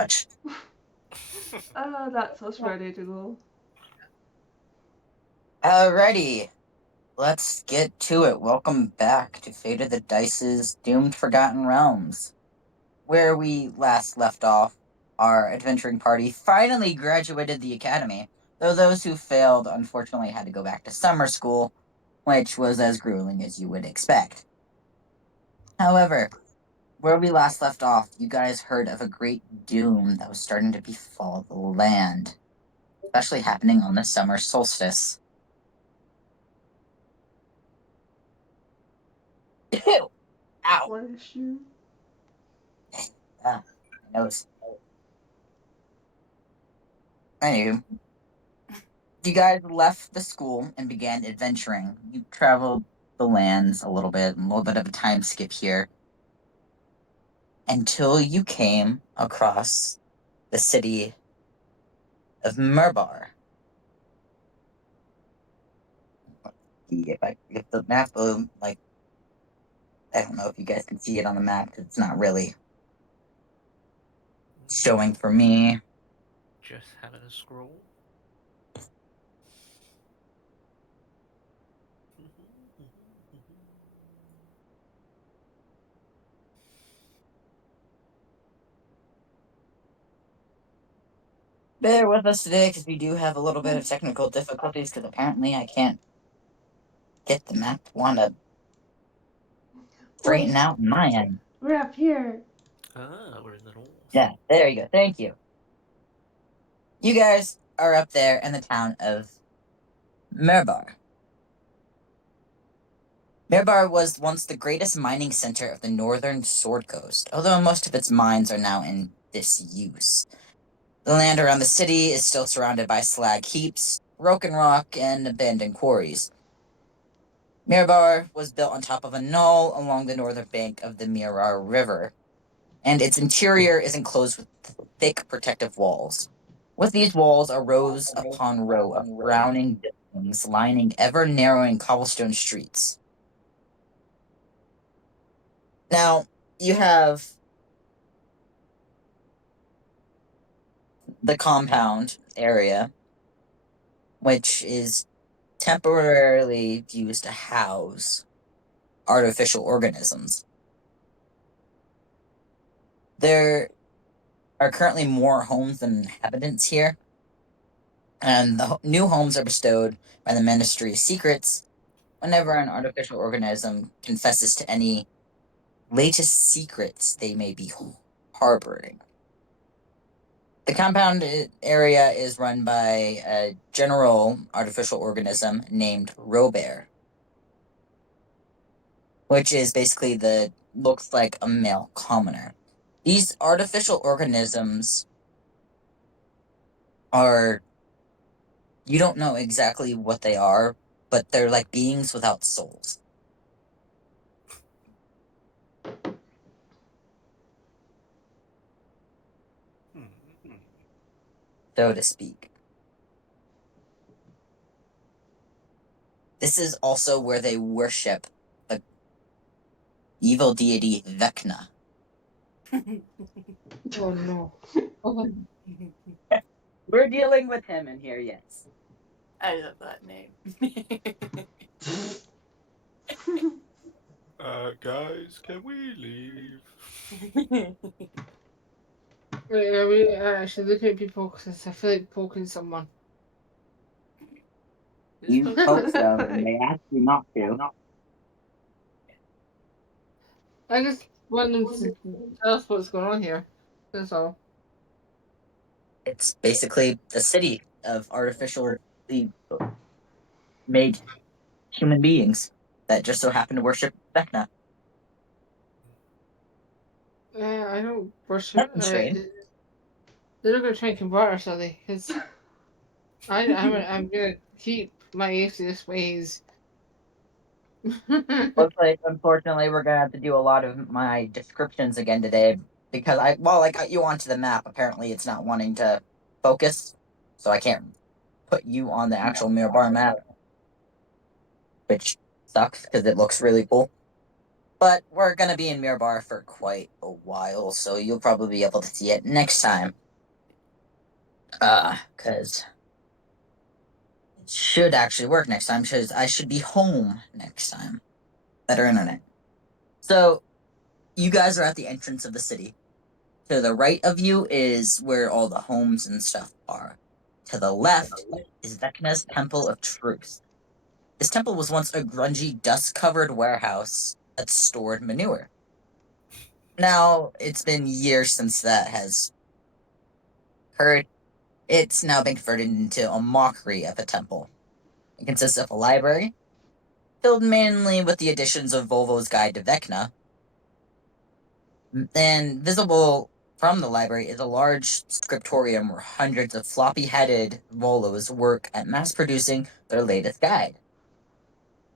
much. That's us ready to go. Alrighty, let's get to it. Welcome back to Fate of the Dice's Doomed Forgotten Realms. Where we last left off, our adventuring party finally graduated the academy, though those who failed unfortunately had to go back to summer school, which was as grueling as you would expect. However, where we last left off, you guys heard of a great doom that was starting to befall the land, especially happening on the summer solstice. Ew! Ow! Bless you. Ah, my nose. Anywho, you guys left the school and began adventuring. You traveled the lands a little bit of a time skip here, until you came across the city of Murbar. If the map, I don't know if you guys can see it on the map. It's not really showing for me. Just having a scroll. Bear with us today because we do have a little bit of technical difficulties because apparently I can't get the map want to straighten out on my end. We're up here. We're in the north. Yeah, there you go. Thank you. You guys are up there in the town of Mirbar. Mirbar was once the greatest mining center of the northern Sword Coast, although most of its mines are now in disuse. The land around the city is still surrounded by slag heaps, broken rock, and abandoned quarries. Mirbar was built on top of a knoll along the northern bank of the Mirar River, and its interior is enclosed with thick protective walls. With these walls are rows upon row of frowning buildings lining ever narrowing cobblestone streets. Now, you have the compound area, which is temporarily used to house artificial organisms. There are currently more homes than inhabitants here, and the new homes are bestowed by the Ministry of Secrets whenever an artificial organism confesses to any latest secrets they may be harboring. The compound area is run by a general artificial organism named Robert, which is basically looks like a male commoner. These artificial organisms are, you don't know exactly what they are, but they're like beings without souls, so to speak. This is also where they worship the evil deity Vecna. Oh no. We're dealing with him in here, yes. I love that name. Guys, can we leave? Wait, are we actually looking at people? Because I feel like poking someone. You hope so, and they ask you not to. I just want them to tell us what's going on here. That's all. It's basically a city of artificially made human beings that just so happen to worship Vecna. I don't worship. Nothing strange. They're not gonna try and convert us, are they? Because I'm gonna keep my atheist ways. Looks like, unfortunately, we're gonna have to do a lot of my descriptions again today because I got you onto the map. Apparently, it's not wanting to focus, so I can't put you on the actual Mirror Bar map, which sucks because it looks really cool. But we're gonna be in Mirabar for quite a while, so you'll probably be able to see it next time. Cause it should actually work next time, because I should be home next time. Better internet. So, you guys are at the entrance of the city. To the right of you is where all the homes and stuff are. To the left is Vecna's Temple of Truth. This temple was once a grungy, dust-covered warehouse that stored manure. Now, it's been years since that has occurred. It's now been converted into a mockery of a temple. It consists of a library, filled mainly with the editions of Volvo's Guide to Vecna, and visible from the library is a large scriptorium where hundreds of floppy-headed Volos work at mass-producing their latest guide.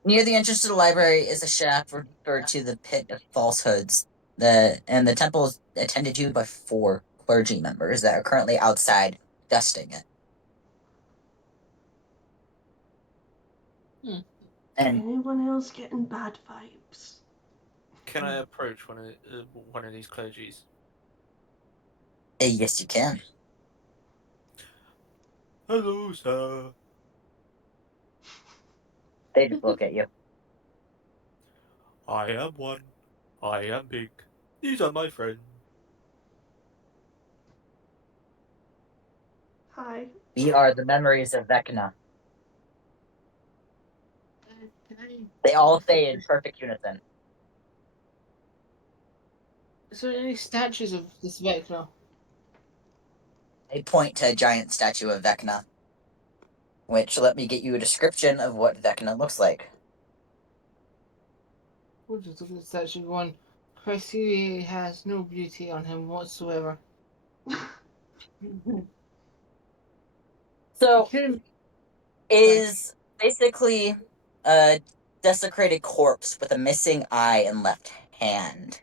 Near the entrance to the library is a shaft referred to the Pit of Falsehoods, and the temple is attended to by 4 clergy members that are currently outside dusting it. And Anyone else getting bad vibes? Can I approach one of these clergies? yes, you can. Hello, sir. They just look at you. I am one. I am big. These are my friends. Hi. We are the memories of Vecna. Can I? They all say in perfect unison. Is there any statues of this Vecna? They point to a giant statue of Vecna, which let me get you a description of what Vecna looks like. We'll just look at the statue going, Criteria has no beauty on him whatsoever. So, Couldn't- is basically a desecrated corpse with a missing eye and left hand.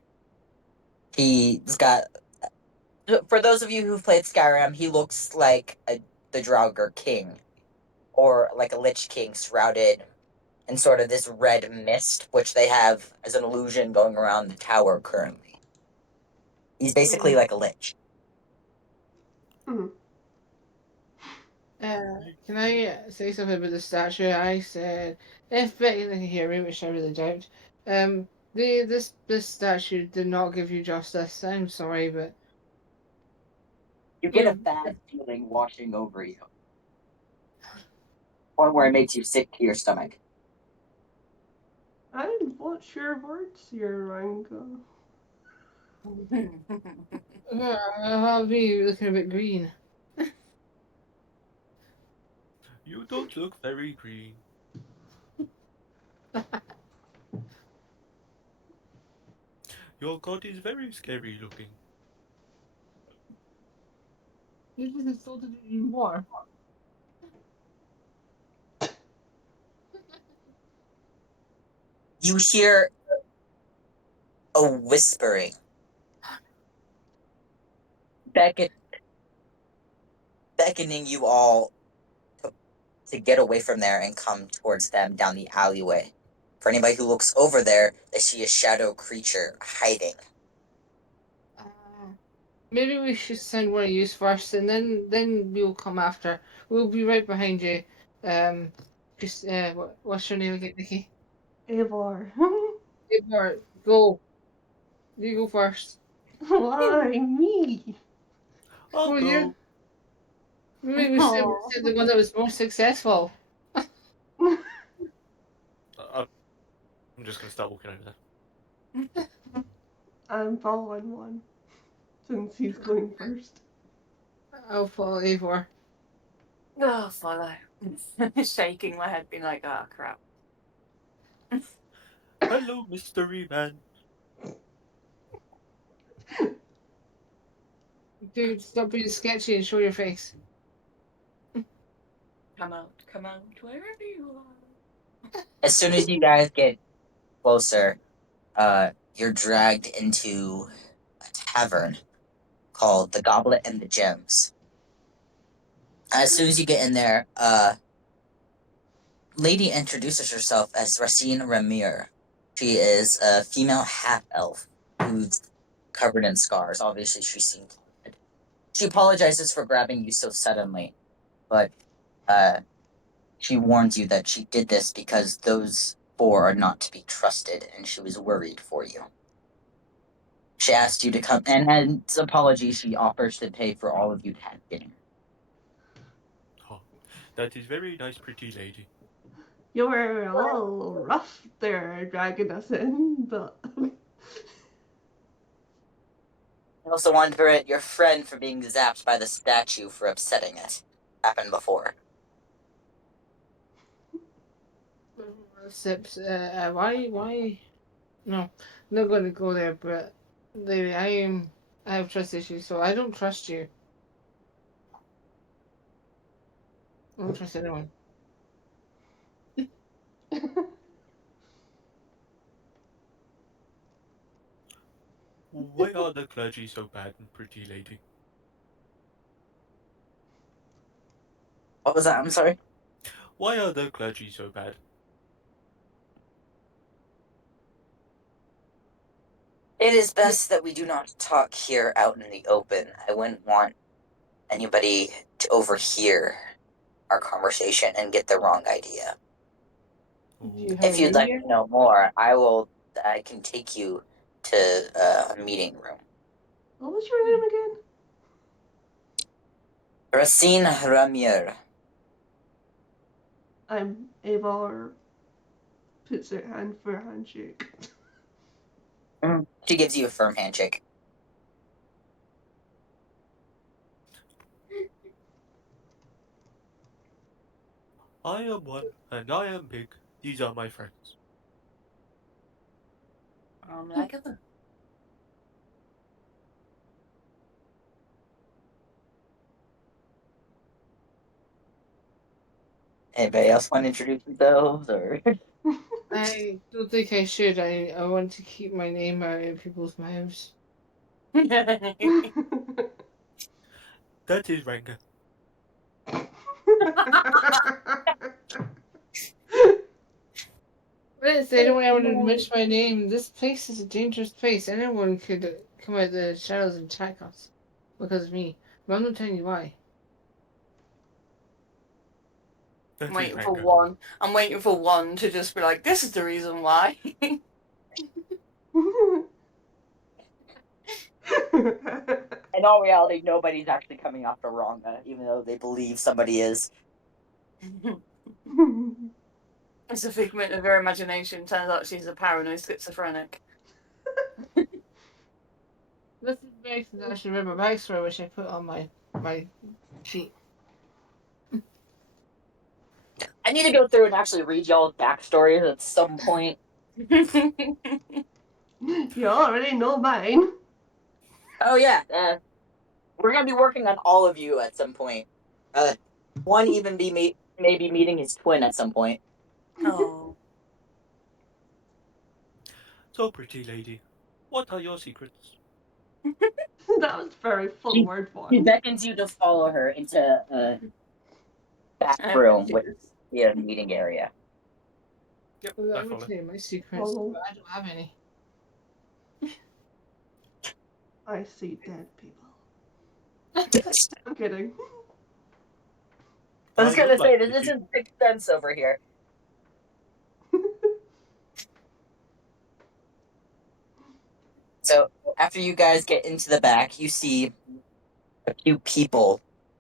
He's got. For those of you who've played Skyrim, he looks like the Draugr king, or like a Lich King shrouded in sort of this red mist, which they have as an illusion going around the tower currently. He's basically like a lich. Mm. Can I say something about the statue? I said, if Becky can hear me, which I really doubt, this statue did not give you justice. I'm sorry, but You get a bad feeling washing over you. One where it makes you sick to your stomach. And what's your words here, Rango? I'll be looking a bit green. You don't look very green. Your god is very scary looking. You just insulted me more. You hear a whispering. Beckoning you all to get away from there and come towards them down the alleyway. For anybody who looks over there, they see a shadow creature hiding. Maybe we should send one of you first, and then we'll come after. We'll be right behind you. Just what's your name again, Nikki? Avar. Ivor, go. You go first. Why me? I'll Well, go. you're maybe we said the one that was most successful. I'm just gonna start walking over there. I'm following one. Since he's going first. I'll follow Ivor. Oh, follow. Shaking my head, being like, oh, crap. Hello, mystery man. Dude, stop being sketchy and show your face. Come out, wherever you are. As soon as you guys get closer, you're dragged into a tavern called the Goblet and the Gems. As soon as you get in there, lady introduces herself as Racine Ramir. She is a female half-elf who's covered in scars. Obviously, she seemed haunted. She apologizes for grabbing you so suddenly, but she warns you that she did this because those four are not to be trusted, and she was worried for you. She asked you to come, and as apology, she offers to pay for all of you to have dinner. Oh, that is very nice, pretty lady. You were all rough there, dragging us in, but I also wanted to credit your friend for being zapped by the statue for upsetting it. Happened before. Sips, why? No, not going to go there. But lady, I have trust issues, so I don't trust you. I don't trust anyone. Why are the clergy so bad, pretty lady? What was that? I'm sorry. Why are the clergy so bad? It is best that we do not talk here out in the open. I wouldn't want anybody to overhear our conversation and get the wrong idea. Do you have If a you'd like medium? to know more, I can take you to a meeting room. what was your name again? Racine Ramir. I'm Avar. Puts her hand for a handshake. She gives you a firm handshake. I am one, and I am big. These are my friends. Like it. Anybody else want to introduce themselves, or? I don't think I should. I want to keep my name out of people's mouths. That is Ranga. But they don't ever mention my name. This place is a dangerous place. Anyone could come out of the shadows and attack us because of me. But I'm not telling you why. That I'm is waiting for Ranga. one. I'm waiting for one to just be like, this is the reason why. In all reality, nobody's actually coming after Ranga, even though they believe somebody is. It's a figment of her imagination. Turns out she's a paranoid schizophrenic. This is based on actually remember backstory, which I put on my sheet. I need to go through and actually read y'all's backstories at some point. You already know mine. Oh yeah, we're gonna be working on all of you at some point. One even maybe meeting his twin at some point. Oh. So, pretty lady, what are your secrets? That was very full word She one. beckons you to follow her into a back room with the meeting area. Yep, Well, I I'm follow. gonna tell you my secrets, Follow. but I don't have any. I see dead people. I'm kidding. I was I gonna would say, like this to see- isn't Sixth Sense over here. So, after you guys get into the back, you see a few people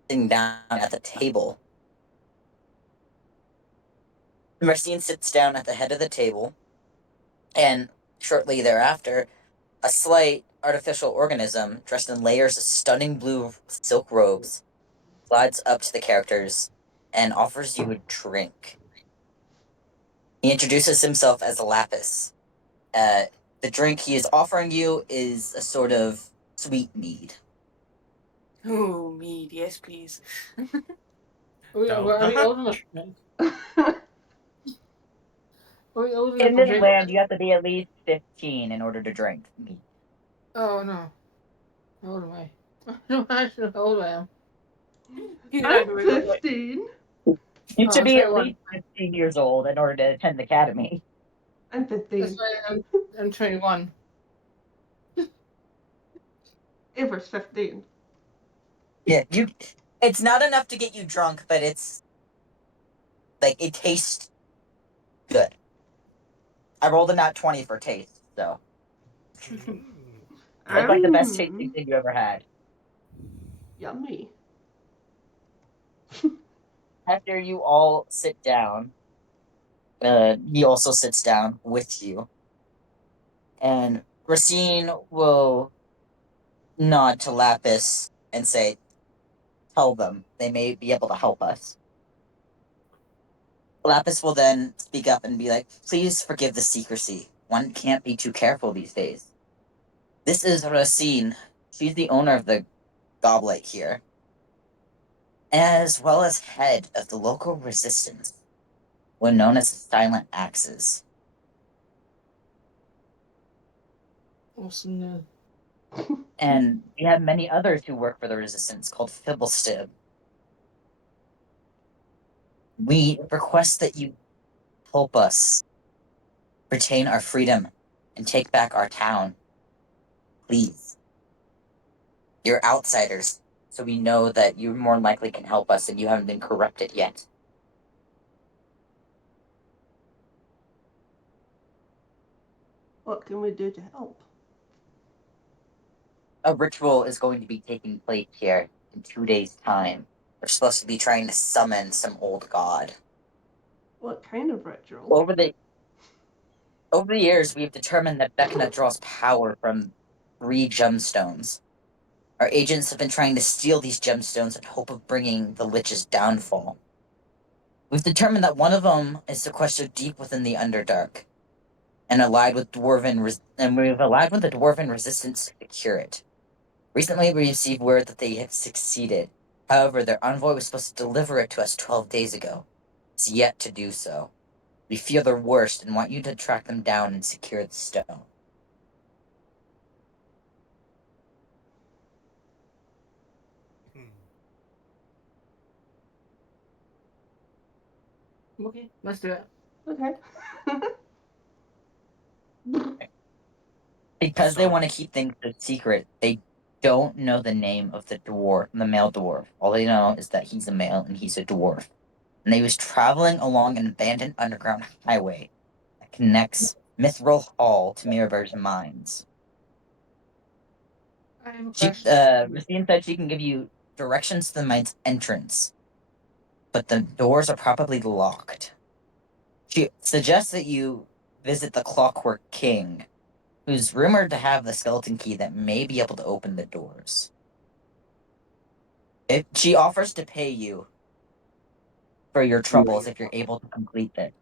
sitting down at the table. Marcine sits down at the head of the table, and shortly thereafter, a slight artificial organism dressed in layers of stunning blue silk robes slides up to the characters and offers you a drink. He introduces himself as Lapis. The drink he is offering you is a sort of sweet mead. Ooh, mead. Yes, please. Now, Are we the old enough? Are we old enough In to this drink? land, you have to be at least 15 in order to drink mead. Oh no. How old am I? I don't actually know how old I am. You I'm know, we got like 15. You Oh, should I'm be at 21. least 15 years old in order to attend the academy. I'm 15. That's why I'm 21. Ever's 15. Yeah, it's not enough to get you drunk, but it's like it tastes good. I rolled a nat 20 for taste, so Mm. it's like the best tasting Mm, thing you ever had. yummy. After you all sit down, he also sits down with you, and Racine will nod to Lapis and say, "Tell them they may be able to help us." Lapis will then speak up and be like, "Please forgive the secrecy. One can't be too careful these days. This is Racine. She's the owner of the goblet here, as well as head of the local resistance, one known as the Silent Axes. Awesome. And we have many others who work for the resistance called Fibblestib. We request that you help us retain our freedom and take back our town. Please. You're outsiders, so we know that you more than likely can help us and you haven't been corrupted yet. What can we do to help? A ritual is going to be taking place here in 2 days' time. We're supposed to be trying to summon some old god. What kind of ritual? Over the years, we've determined that Vecna draws power from 3 gemstones. Our agents have been trying to steal these gemstones in hope of bringing the Lich's downfall. We've determined that one of them is sequestered deep within the Underdark, and we've allied with the Dwarven resistance to secure it. Recently, we received word that they have succeeded. However, their envoy was supposed to deliver it to us 12 days ago. It's yet to do so. We fear the worst and want you to track them down and secure the stone. Hmm. Okay, let's do it. Okay. Because they So, want to keep things a secret, they don't know the name of the male dwarf. All they know is that he's a male and he's a dwarf. And he was traveling along an abandoned underground highway that connects Mithril Hall to Mirrorverse Mines. I have a question. Racine said she can give you directions to the mine's entrance, but the doors are probably locked. She suggests that you visit the Clockwork King, who's rumored to have the skeleton key that may be able to open the doors. She offers to pay you for your troubles if you're able to complete it.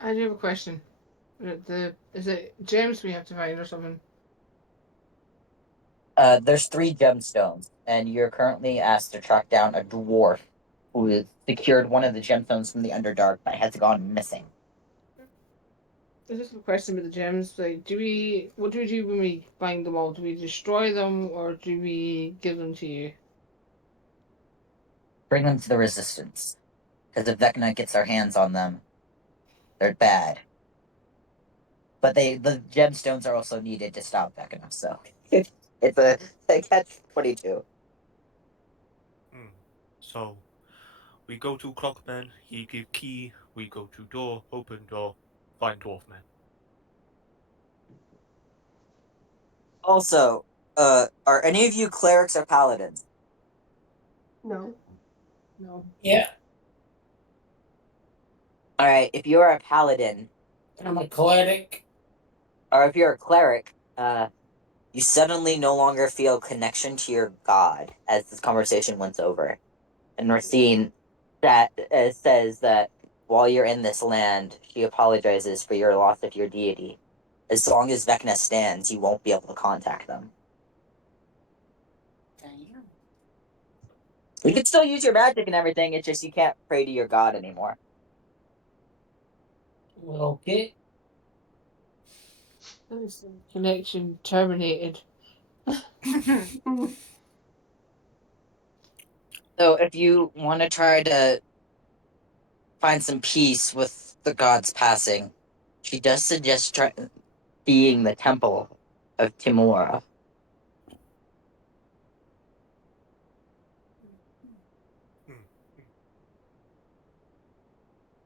I do have a question. Is it gems we have to find or something? There's 3 gemstones, and you're currently asked to track down a dwarf who has secured one of the gemstones from the Underdark but has gone missing. There's just a question with the gems. Like, what do we do when we find them all? Do we destroy them or do we give them to you? Bring them to the Resistance, because if Vecna gets their hands on them, they're bad. But the gemstones are also needed to stop Vecna, so it's a catch-22. hmm. So, we go to Clockman, he give key, we go to door, open door, find Dwarfman. Also, are any of you clerics or paladins? No. No. Yeah, All right, if you are a paladin, I'm a cleric. or if you're a cleric, you suddenly no longer feel connection to your god as this conversation went over. And Racine that says that while you're in this land, she apologizes for your loss of your deity. As long as Vecna stands, you won't be able to contact them. You can still use your magic and everything, it's just you can't pray to your god anymore. Okay. Connection terminated. Mm, So if you want to try to find some peace with the gods passing, she does suggest seeing the temple of Timora.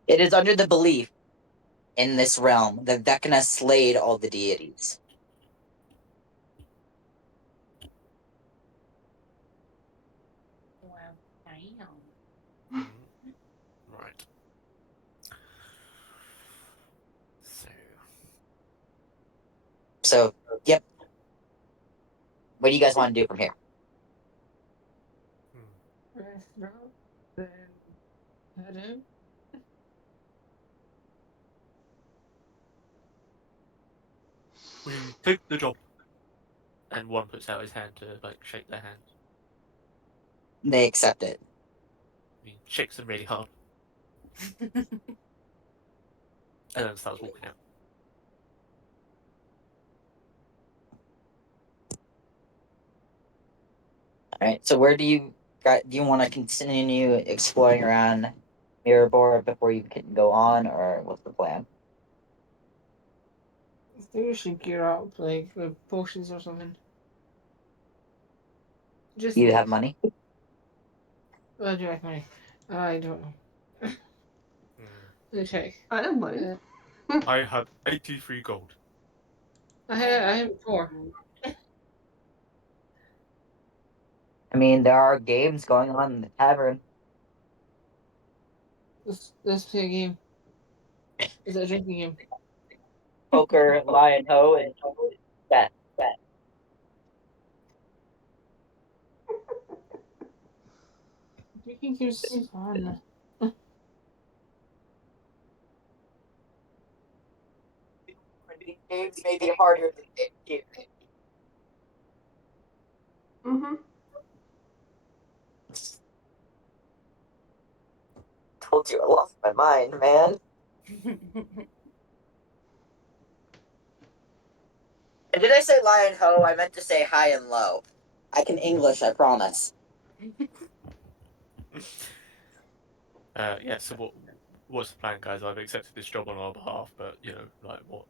It is under the belief in this realm that Vecna slayed all the deities. Wow, damn. Right. So, So, yep. What do you guys want to do from here? Restaurant, then head in. we take the job, and one puts out his hand to like shake their hand. They accept it. He shakes them really hard, and then starts walking out. All right. So, where do you want to continue exploring around Mirror before you can go on, or what's the plan? I think we should gear up like with potions or something. Just Do you in have case. money? Well, do you have money? I don't know. Let me check. I have money. I have 83 gold. I have 4. I mean, there are games going on in the tavern. Let's play a game. Is it a drinking game? Poker, lion, ho, and bet. Drinking game's fun. Games may be harder than games. Mm-hmm. Told you I lost my mind, man. And did I say lion ho? I meant to say high and low. I can English, I promise. Yeah. So what's the plan, guys? I've accepted this job on our behalf, but like what?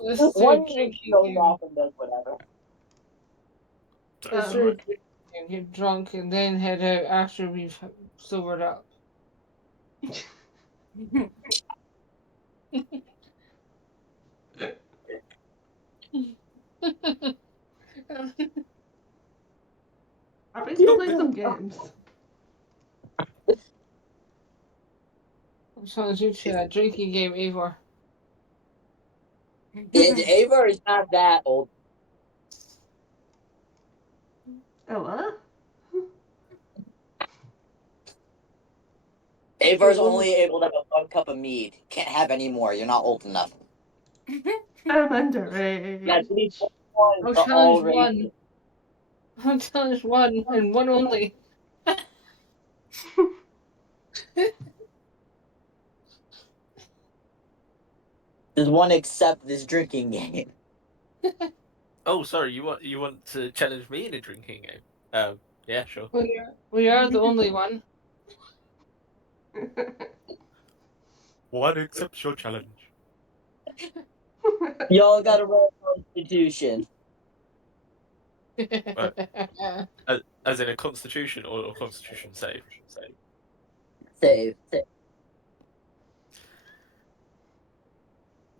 Let's do a One drinking goes game. off and does whatever. Let's do a drinking game. Get drunk and then head out after we've sobered up. Are we still playing some games? I'm trying to do a drinking game, Eivor. Ava is not that old. Oh, what? Ava's only able to have one cup of mead. Can't have any more. You're not old enough. I'm underage. At least one I'll for all challenge one. races. I'll challenge one and one only. Does one accept this drinking game? Oh, sorry. You want to challenge me in a drinking game? Yeah, sure. We are the only one. One accepts your challenge. Y'all gotta roll Constitution. As in a constitution or a constitution save. Save.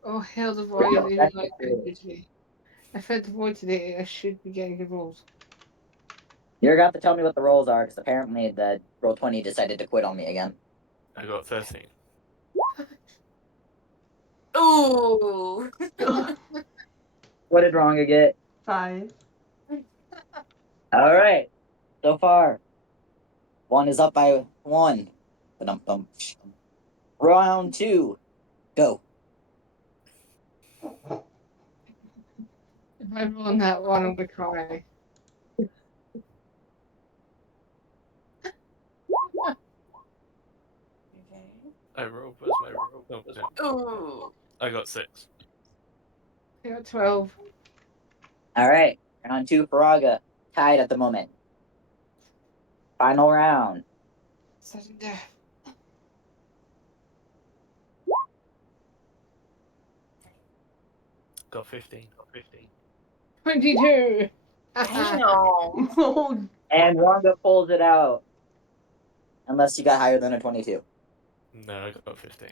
Oh hell, the void is even like good today. I fed the void today. I should be getting good rolls. You're gonna have to tell me what the rolls are, because apparently the Roll20 decided to quit on me again. I got 13. Ooh. What did Ronga get? 5. Alright. So far, one is up by 1. Ba-dum-bum. Round 2. Go. If I roll on that one, I'm gonna cry. I rolled. Where's my roll? Oh, was it? Ooh. I got 6. I got 12. Alright. Round 2, Faraga. Tied at the moment. Final round. Sudden death. Got 15. 22. Damn. Oh, And Wonga pulls it out. Unless you got higher than a 22. No, I got 15.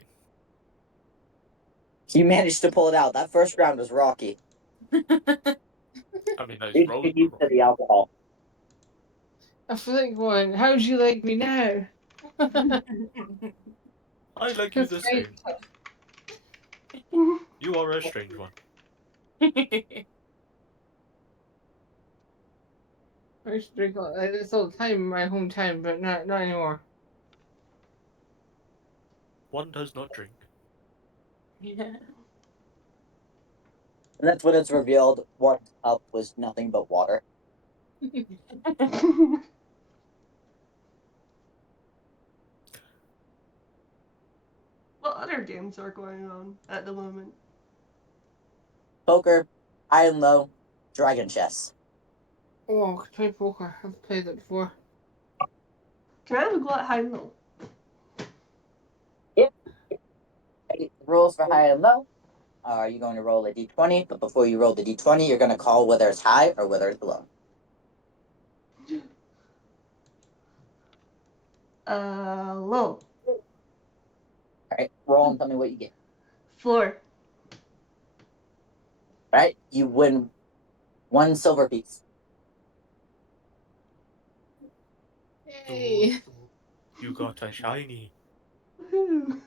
You managed to pull it out. That first round was rocky. I mean, those You rolls get were used to the alcohol. I feel like going, how'd you like me now? I like you the same. You are a strange one. I used to drink like this all the time in my hometown, but not anymore. One does not drink. Yeah. And that's when it's revealed what up was nothing but water. what other games are going on at the moment? Poker, high and low, dragon chess. Oh, I could play poker. I've played it before. Can I have a go at high and low? Rules for high and low are you going to roll a d20, but before you roll the d20, you're going to call whether it's high or whether it's low. Low. Alright, roll and tell me what you get. Floor. Alright, you win 1 silver piece. Yay! You got a shiny. Woohoo.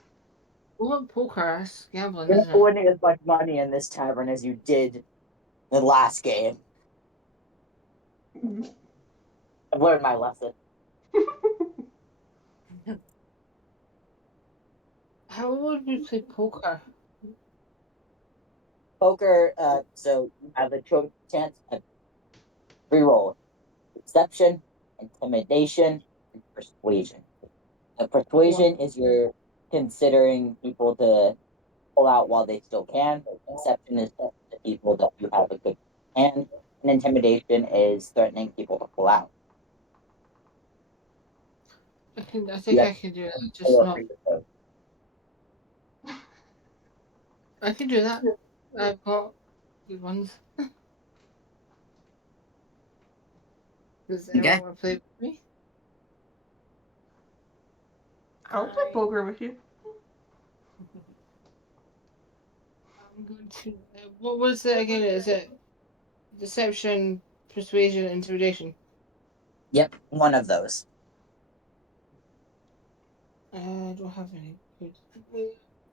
Well, poker, that's gambling, You're isn't not it? winning as much money in this tavern as you did the last game. I've learned my lesson. How would we play poker? Poker, so you have a chance at 3 rolls. Deception, intimidation, and persuasion. Persuasion is you're considering people to pull out while they still can. Deception is the people that you have a good hand. And intimidation is threatening people to pull out. I You think have I can do that. to Just pull not. a code. I can do that. I've got good ones. Does anyone Okay. want to play with me? I'll play poker with you. I'm going to. What was it again? Is it deception, persuasion, intimidation? Yep, one of those. I don't have any good.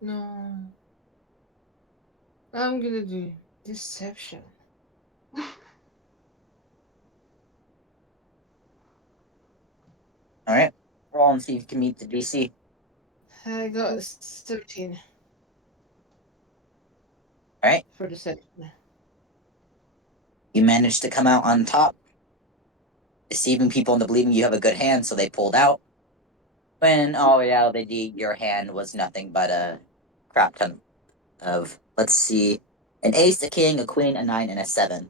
No. I'm gonna do deception. Alright. Roll and see if you can meet the DC. I got 17 Alright. for deception. You managed to come out on top, deceiving people into believing you have a good hand, so they pulled out. When in all reality, your hand was nothing but a crap ton of, let's see, an ace, a king, a queen, a 9, and a 7,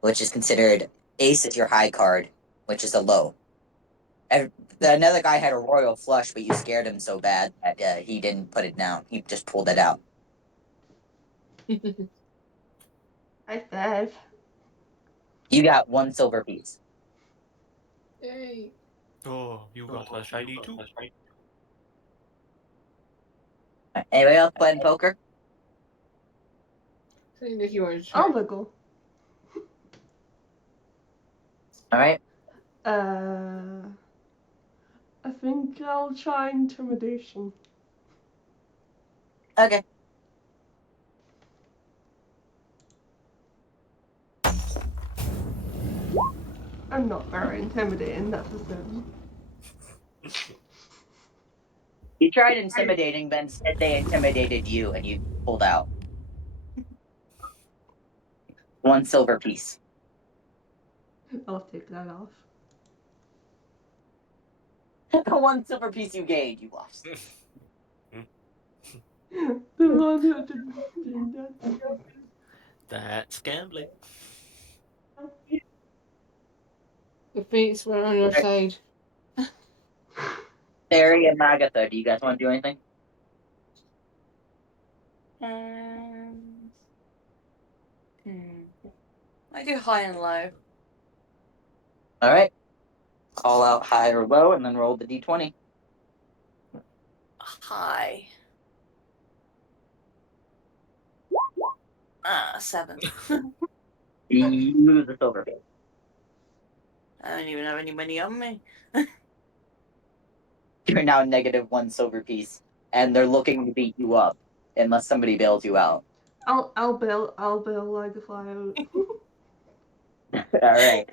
which is considered ace is your high card, which is a low. Another guy had a royal flush, but you scared him so bad that he didn't put it down. He just pulled it out. High five. You got 1 silver piece. Yay! Oh, you got a shiny too. Anybody else playing poker? So Nikki wanted to try. I'll go. Alright. I think I'll try intimidation. Okay. I'm not very intimidating, that's a 7. You tried intimidating, but instead they intimidated you and you pulled out 1 silver piece. I'll take that off. 1 silver piece you gained, you lost. The one who didn't do that. That's gambling. The fates were on your side. Barry and Magatha, do you guys want to do anything? I do high and low. All right. Call out high or low, and then roll the d20. High. 7. You lose a silver piece. I don't even have any money on me. You're now -1 silver piece, and they're looking to beat you up unless somebody bails you out. I'll bail Lagafly out. All right.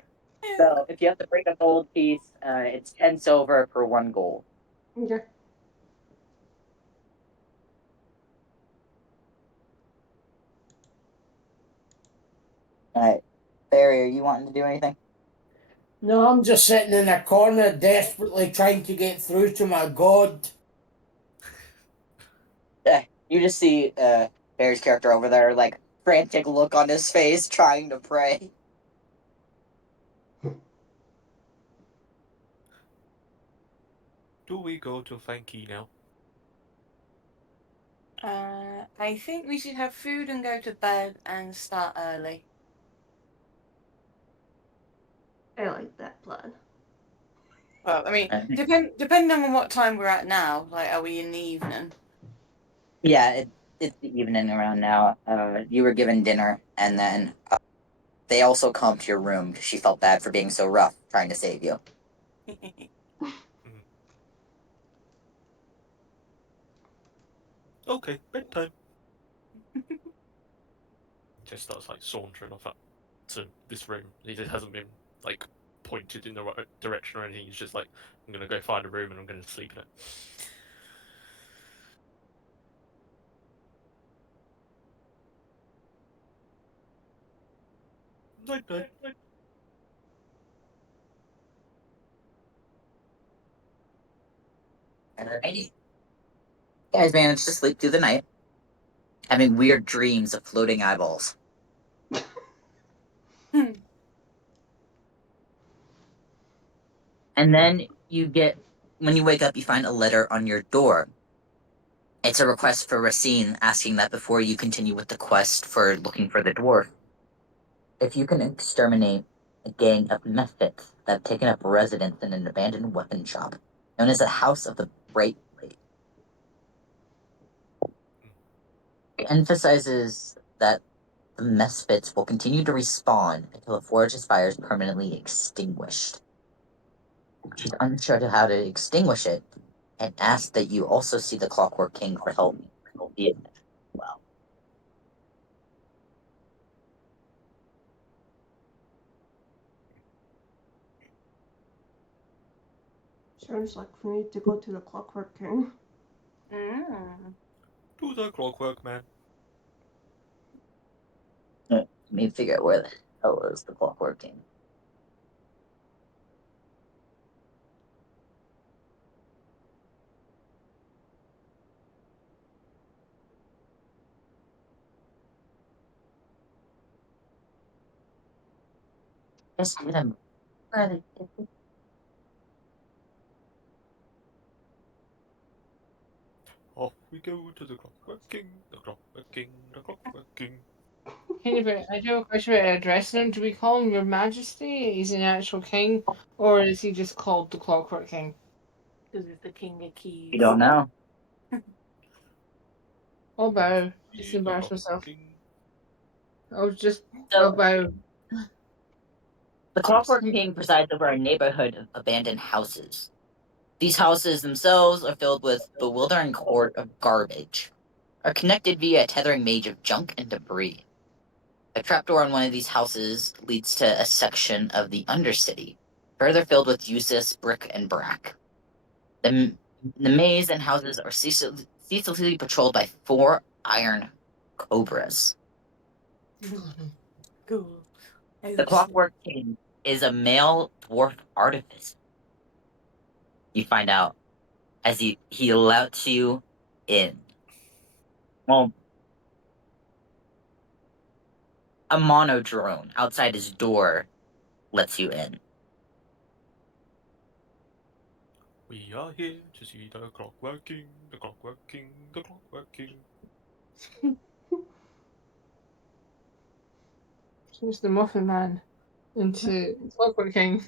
So if you have to break a gold piece, it's 10 silver for 1 gold. Okay. All right. Barry, are you wanting to do anything? No, I'm just sitting in a corner, desperately trying to get through to my god. You just see Barry's character over there, like, frantic look on his face, trying to pray. Do we go to Fanky now? I think we should have food and go to bed and start early. I like that plan. Well, I mean, Okay. depending on what time we're at now. Like, are we in the evening? Yeah, it's the evening around now. You were given dinner, and then they also come to your room because she felt bad for being so rough trying to save you. Okay, bedtime. Just starts like sauntering off to this room. He just hasn't been like pointed in the right direction or anything. He's just like, I'm gonna go find a room and I'm gonna sleep in it. Night night. Alrighty. You guys managed to sleep through the night, having weird dreams of floating eyeballs. And then when you wake up, you find a letter on your door. It's a request for Racine asking that before you continue with the quest for looking for the dwarf, if you can exterminate a gang of misfits that have taken up residence in an abandoned weapon shop known as the House of the Bright Blade. It emphasizes that the misfits will continue to respawn until the forge's fire is permanently extinguished. She's unsure to how to extinguish it, and asks that you also see the Clockwork King for help, albeit well. Sounds like we need to go to the Clockwork King. Mm. Do the clockwork man. Let me figure out where the hell is the Clockwork King. Just get him. Where are they? Off we go to the clockwork king, the clockwork king, the clockwork king. Kenny, I do have a question about addressing him. Do we call him Your Majesty? He's an actual king, or is he just called the Clockwork King? Because it's the king of keys. You don't know. I'll bow. Be Just the embarrass clockwork myself. king. I'll So, bow. the Clockwork King presides over a neighborhood of abandoned houses. These houses themselves are filled with bewildering hoard of garbage, are connected via a tethering maze of junk and debris. A trapdoor in one of these houses leads to a section of the Undercity, further filled with useless brick and brack. The, the maze and houses are ceaselessly patrolled by 4 iron cobras. Cool. The Clockwork King is a male dwarf artificer. You find out as he lets you in. Well, a mono drone outside his door lets you in. We are here to see the clockwork king, the clockwork king, the clockwork king. Change the Muffin Man into Clockwork King.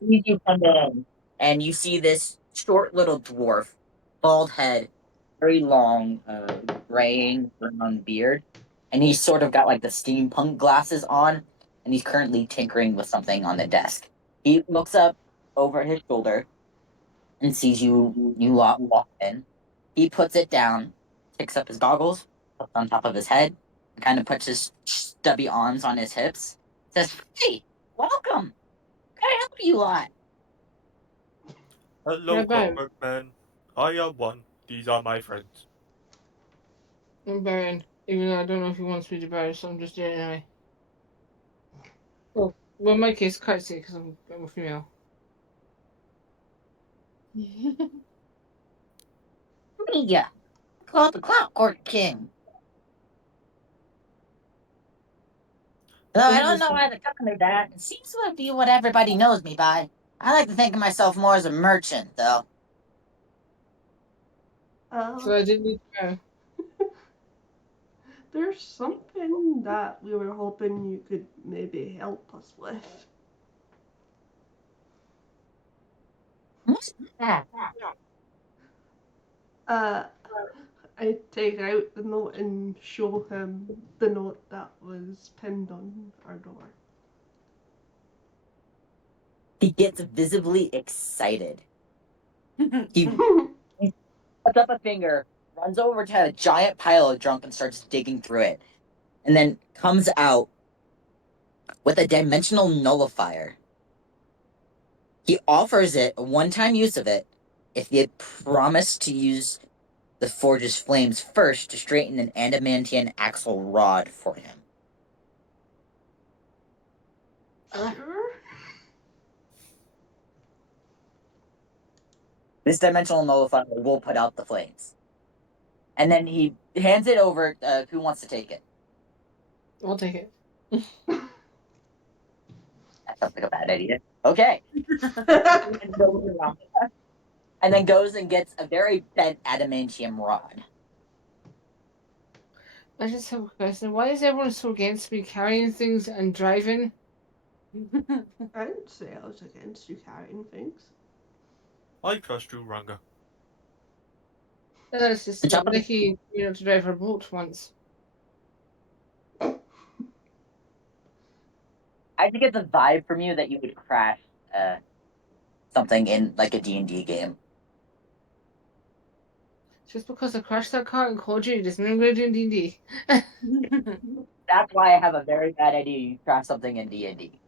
You come in and you see this short little dwarf, bald head, very long, graying brown beard, and he's sort of got like the steampunk glasses on, and he's currently tinkering with something on the desk. He looks up over his shoulder and sees you lot walk in. He puts it down, picks up his goggles, puts on top of his head, and kind of puts his stubby arms on his hips. Says, "Hey, welcome. Can I help you lot?" Hello, Right back. Clockwork Man. I am one. These are my friends. I'm Baron, even though I don't know if he wants me to Baron, so I'm just doing it anyway. Well, in my case, Kite's because I'm a female. Yeah, called the Clockwork King. Though I don't know why they call me that. It seems to be what everybody knows me by. I like to think of myself more as a merchant, though. So I didn't need to Baron. There's something that we were hoping you could maybe help us with. What's that? I take out the note and show him the note that was pinned on our door. He gets visibly excited. He puts up a finger, runs over to a giant pile of junk and starts digging through it, and then comes out with a dimensional nullifier. He offers it a one-time use of it if you promise to use the Forge's flames first to straighten an adamantian axle rod for him. Sure. This dimensional nullifier will put out the flames. And then he hands it over. Who wants to take it? I'll take it. That sounds like a bad idea. Okay. And then goes and gets a very bent adamantium rod. I just have a question. Why is everyone so against me carrying things and driving? I didn't say I was against you carrying things. I trust you, Ranga. That's just Jump like on- Nikki, to drive her boat once. I get the vibe from you that you would crash something in like a D&D game. Just because I crashed that car and called you doesn't mean I'm going to do D&D. That's why I have a very bad idea you crash something in D&D.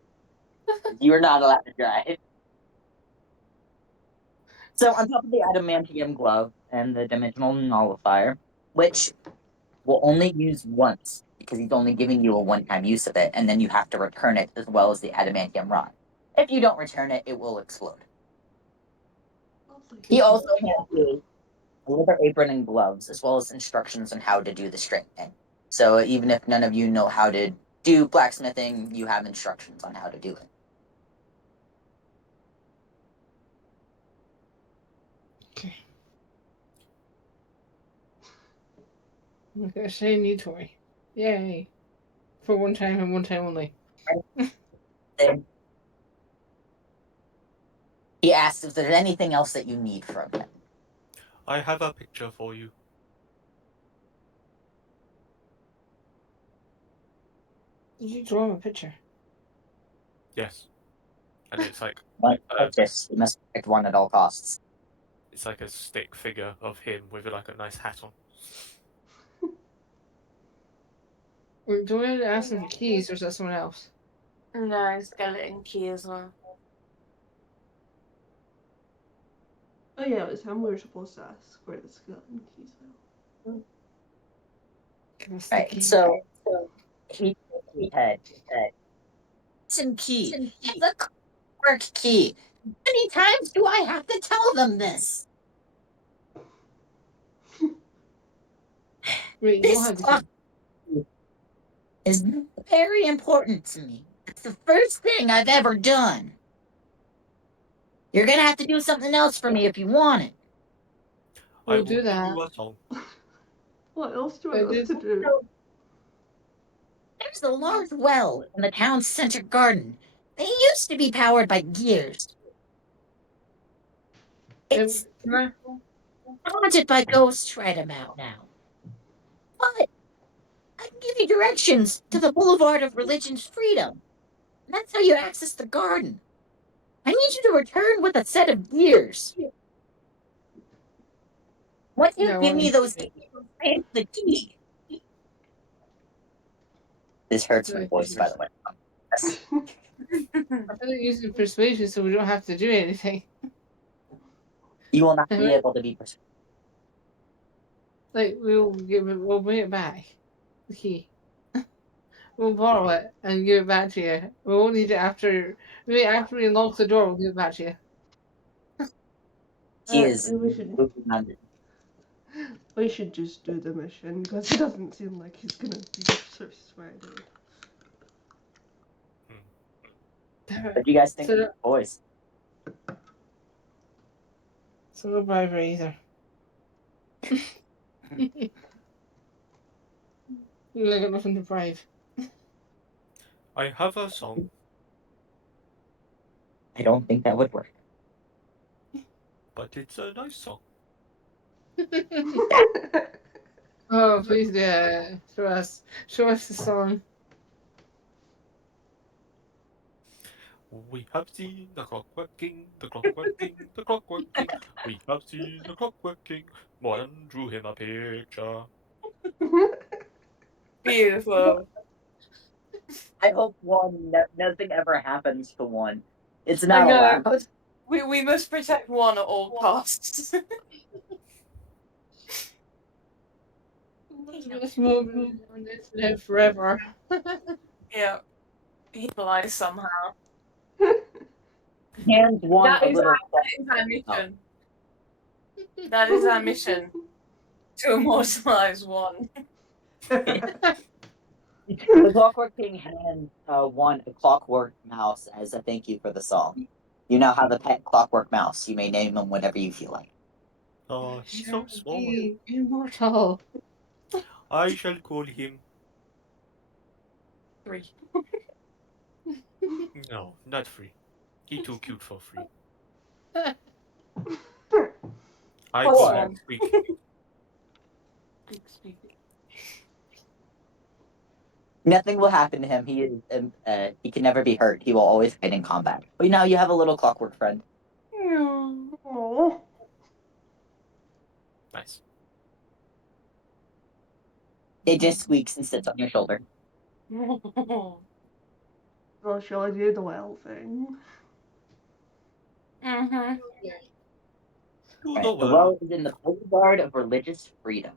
You're not allowed to drive. So on top of the adamantium glove and the dimensional nullifier, which will only use once because he's only giving you a one-time use of it, and then you have to return it as well as the adamantium rod. If you don't return it, it will explode. Lovely. He also has a leather apron and gloves, as well as instructions on how to do the straightening. So even if none of you know how to do blacksmithing, you have instructions on how to do it. Okay. Look at a shiny toy. Yay. For one time and one time only. Then he asks if there's anything else that you need from him. I have a picture for you. Did you draw him a picture? Yes. And it's like What? This you must protect one at all costs. it's like a stick figure of him with like a nice hat on. Wait, do we have to ask him for keys or is that someone else? No, skeleton key as well. Oh yeah, it was him we were supposed to ask where the skeleton keys were. Give us the Right. key. So he head. Listen, key. It's a quirk key. How many times do I have to tell them this? Wait, you don't This have the clock key. is very important to me. It's the first thing I've ever done. You're gonna have to do something else for me if you want it. I We'll will do give that. you a song. What else do I you want us did- to do? There's a large well in the town's center garden. They used to be powered by gears. It's haunted by ghosts right about now. But I can give you directions to the Boulevard of Religion's Freedom. That's how you access the garden. I need you to return with a set of gears. Once you No, give me those gears, I have the key. This hurts my voice, by the way. I'm gonna use the persuasion so we don't have to do anything. You will not be able to be persuaded. Like we'll bring it back. The key. We'll borrow it and give it back to you. We won't need it after. Maybe after we unlock the door, we'll give it back to you. He is we should moving on. we should just do the mission because he doesn't seem like he's gonna be persuaded. What do you guys think So of the voice? So no bravery either. You got nothing to brave. I have a song. I don't think that would work. But it's a nice song. Oh, please do it. Show us the song. We have seen the clock working, the clock working, the clock working. We have seen the clock working. One drew him a picture. Beautiful. I hope nothing ever happens to one. It's I not know. allowed. We must protect one at all costs. This moment on this live forever. Yeah. He lies somehow. Hand one That a is little. our mission. That is our mission. To immortalize one. The Clockwork King hands one a clockwork mouse as a thank you for the song. You now have a pet clockwork mouse. You may name him whatever you feel like. Oh, he's so small. Be immortal. I shall call him. 3. No, not free. He too cute for free. I Four. call him Squeak. Nothing will happen to him. He can never be hurt. He will always fight in combat. But now you have a little clockwork friend. Oh. Nice. It just squeaks and sits on your shoulder. Well, shall I do the well thing? Mm-hmm. Do Right, the the well. well is in the Boulevard of Religious Freedom,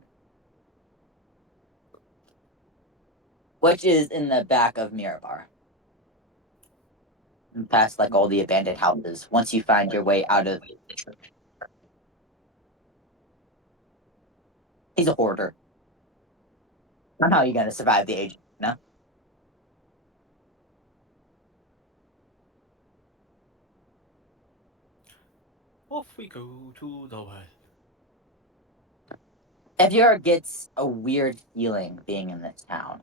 which is in the back of Mirabar. And past like all the abandoned houses. Once you find your way out of the church. He's a hoarder. Somehow you're gonna survive the age, no? Off we go to the well. FDR gets a weird feeling being in this town.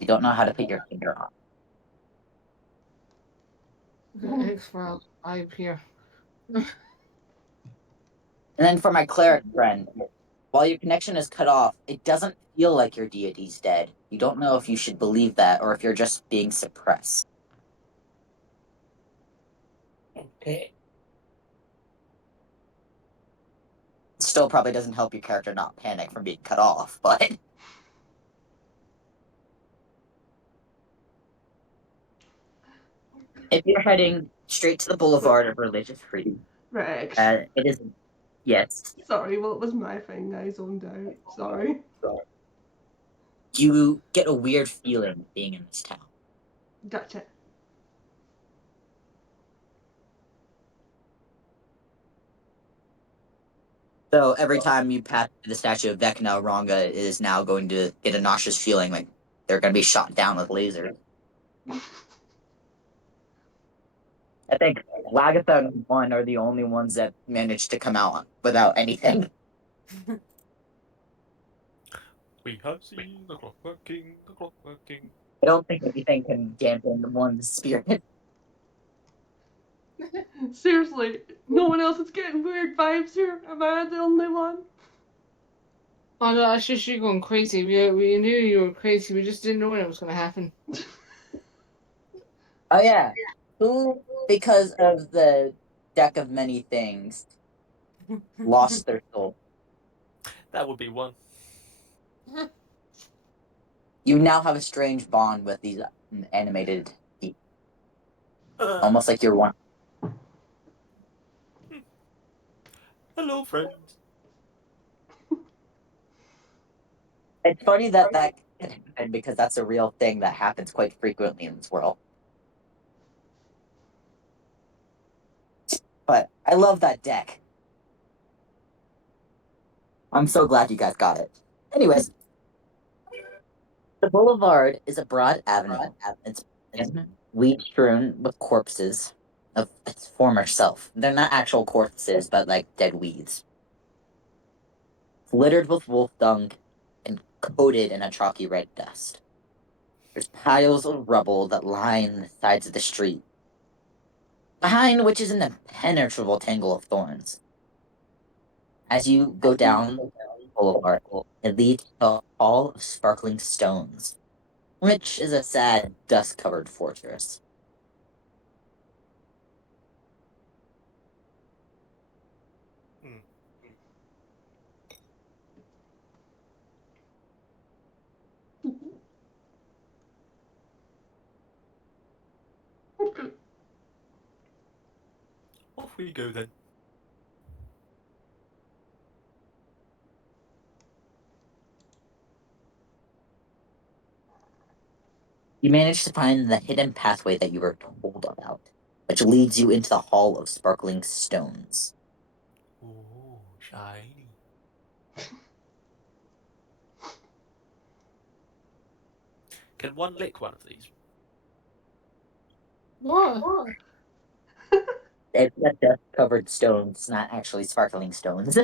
You don't know how to put your finger on. X-File, I'm here. And then for my cleric friend, while your connection is cut off, it doesn't feel like your deity's dead. You don't know if you should believe that or if you're just being suppressed. Okay. Still probably doesn't help your character not panic from being cut off, but if you're heading straight to the Boulevard of Religious Freedom, Rex. it is, yes, Sorry, what was my thing? I zoned out. Sorry. you get a weird feeling being in this town. Gotcha. So every time you pass the statue of Vecna, Ranga is now going to get a nauseous feeling like they're going to be shot down with lasers. I think Lagatha and one are the only ones that managed to come out without anything. We have seen the clock working, the clock working. I don't think anything can dampen the warm spirit. Seriously, no one else is getting weird vibes here. Am I the only one? Oh no, that's just you going crazy. We knew you were crazy. We just didn't know when it was going to happen. Oh yeah. Who, because of the deck of many things, lost their soul? That would be one. You now have a strange bond with these animated people. Almost like you're one. Hello, friends. It's funny that that can happen because that's a real thing that happens quite frequently in this world. But I love that deck. I'm so glad you guys got it. Anyways, the boulevard is a broad avenue. It's weed strewn with corpses of its former self. They're not actual corpses, but like dead weeds. Littered with wolf dung and coated in a chalky red dust. There's piles of rubble that line the sides of the street, behind which is an impenetrable tangle of thorns. As you go down the boulevard, it leads to a hall of sparkling stones, which is a sad, dust-covered fortress. Okay. Off we go then. You manage to find the hidden pathway that you were told about, which leads you into the hall of sparkling stones. Oh, shiny. Can one lick one of these? What? It's a dust-covered stones, not actually sparkling stones.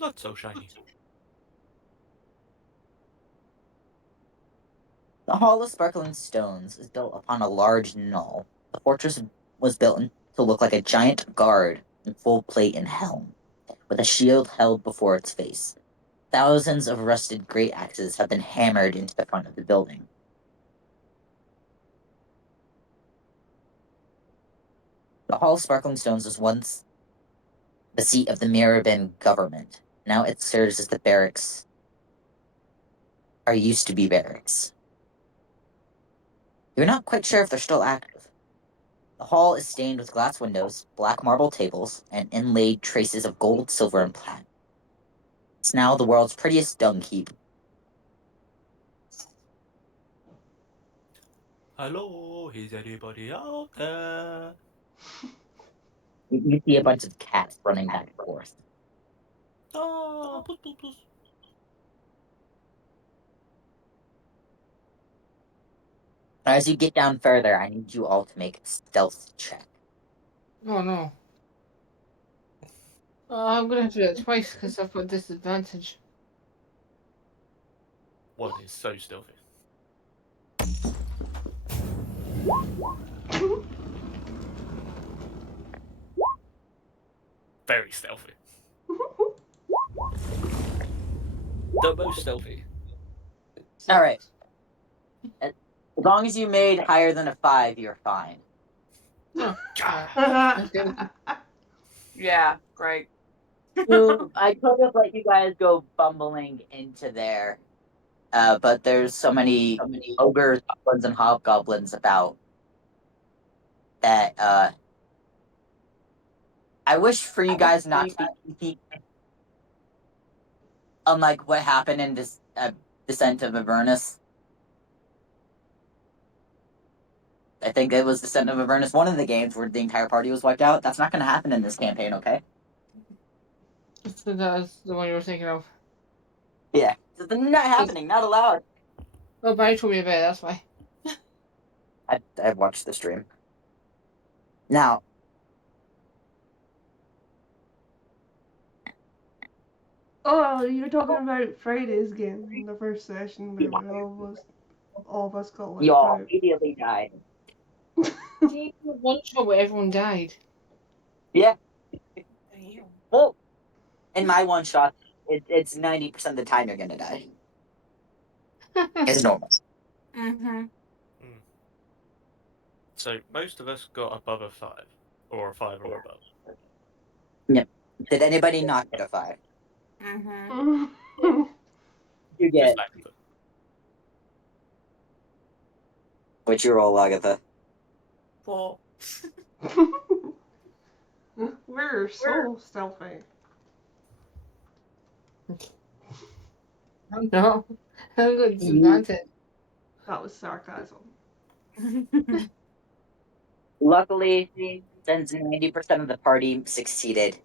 Not so shiny. The Hall of Sparkling Stones is built upon a large knoll. The fortress was built to look like a giant guard in full plate and helm, with a shield held before its face. Thousands of rusted great axes have been hammered into the front of the building. The Hall of Sparkling Stones was once the seat of the Mirabin government. Now it serves as the barracks, or used to be barracks. You're not quite sure if they're still active. The hall is stained with glass windows, black marble tables, and inlaid traces of gold, silver, and platinum. It's now the world's prettiest dung heap. Hello, is anybody out there? You see a bunch of cats running back and forth. Ah, puss, puss, puss. As you get down further, I need you all to make a stealth check. Oh no. I'm going to have to do it twice because I've got disadvantage. One is so stealthy. Very stealthy. The most stealthy. All right. As long as you made higher than a 5, you're fine. Oh, Yeah, great. I could have let you guys go bumbling into there, but there's so many ogres, goblins, and hobgoblins about that I wish for you guys not to be unlike what happened in this Descent of Avernus. I think it was Descent of Avernus, one of the games where the entire party was wiped out. That's not going to happen in this campaign, okay? So that's the one you were thinking of. Yeah. It's not happening, not allowed. Oh, Barry told me about it, that's why. I've watched the stream. Now, Oh, you're talking about Friday's game, the first session where we all of us got You wiped all out. immediately died. One shot where everyone died. Yeah. Damn. Well, in my one shot, it's 90% of the time you're gonna die. It's normal. Mm-hmm. So most of us got above a 5, or a 5 or above. Did anybody not get a 5? Mm-hmm. You Just get. Agatha. What'd you roll, Agatha? 4. We're so stealthy. Oh no. I'm got disadvantage. That was sarcasm. Luckily, since 90% of the party succeeded,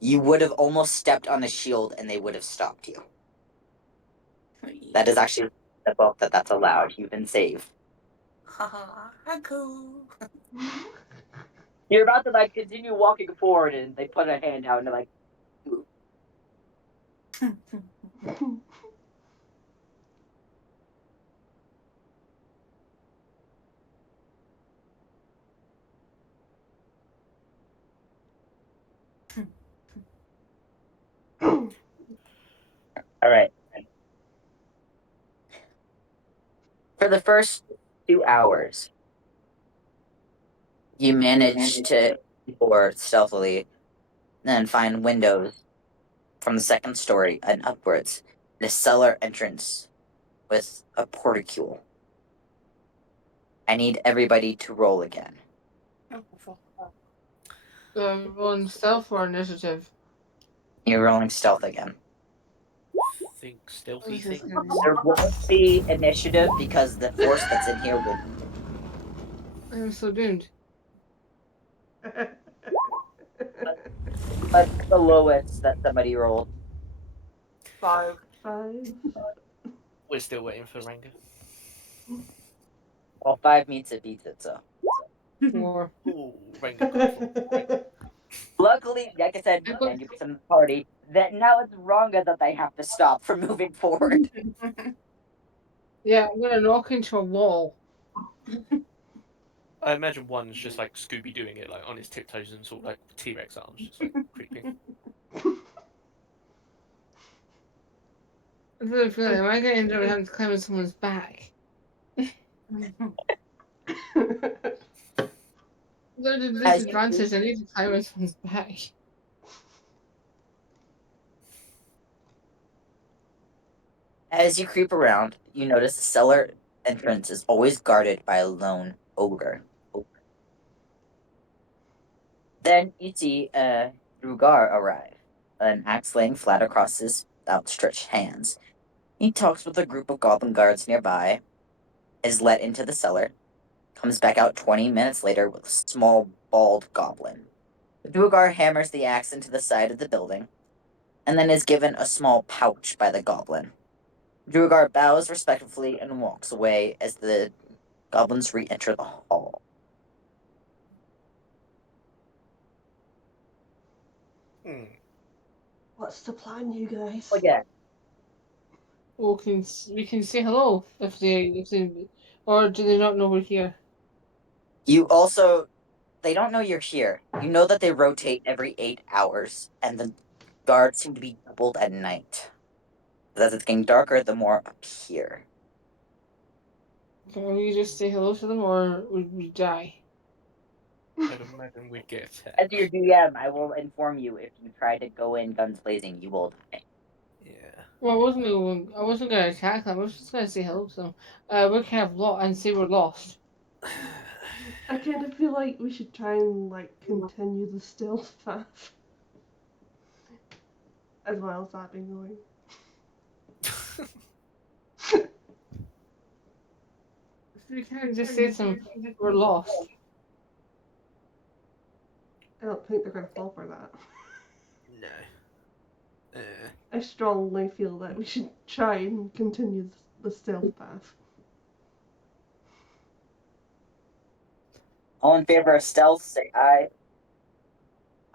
you would have almost stepped on a shield and they would have stopped you. That is actually the book that's allowed. You've been saved. Haha, cool. You're about to like continue walking forward, and they put a hand out and they're like, "Ooh." All right. For the first 2 hours, you manage to board stealthily, then find windows from the second story and upwards, and a cellar entrance with a porticule. I need everybody to roll again. On stealth or initiative? You're rolling stealth again. Think stealthy This is thing. gonna There won't be initiative because the force that's in here will. I'm so doomed. What's the lowest that somebody rolled? 5. 5. We're still waiting for Ranga. Well, 5 meets it, beats it, so. 4. Ooh, Ranga got 4. Luckily, like I said, 90% of the party, that now it's Ranga that they have to stop from moving forward. Yeah, I'm gonna knock into a wall. I imagine one's just like Scooby doing it, like on his tiptoes and sort of like T-Rex arms, just like creeping. I really feel like am I gonna end up having to climb on someone's back? There's a As you- disadvantage. I need to climb on someone's back. As you creep around, you notice the cellar entrance is always guarded by a lone ogre. Then you see Drugar arrive, an axe laying flat across his outstretched hands. He talks with a group of goblin guards nearby, is let into the cellar, comes back out 20 minutes later with a small, bald goblin. Drugar hammers the axe into the side of the building, and then is given a small pouch by the goblin. Drugar bows respectfully and walks away as the goblins re-enter the hall. What's the plan, you guys? Again, We can say hello if they or do they not know we're here? you also, they don't know you're here. You know that they rotate every 8 hours, and the guards seem to be doubled at night. As it's getting darker, the more appear. Can we just say hello to them or would we die? I'd imagine we'd get attacked. As your DM, I will inform you if you try to go in guns blazing, you will die. Yeah. Well, I wasn't gonna attack them. I was just gonna say hello to them. We can have lot and say we're lost. I kind of feel like we should try and like continue the stealth path as well as that being going. We can't just say to them we're lost. I don't think they're gonna fall for that. No. I strongly feel that we should try and continue the stealth path. All in favor of stealth, say aye.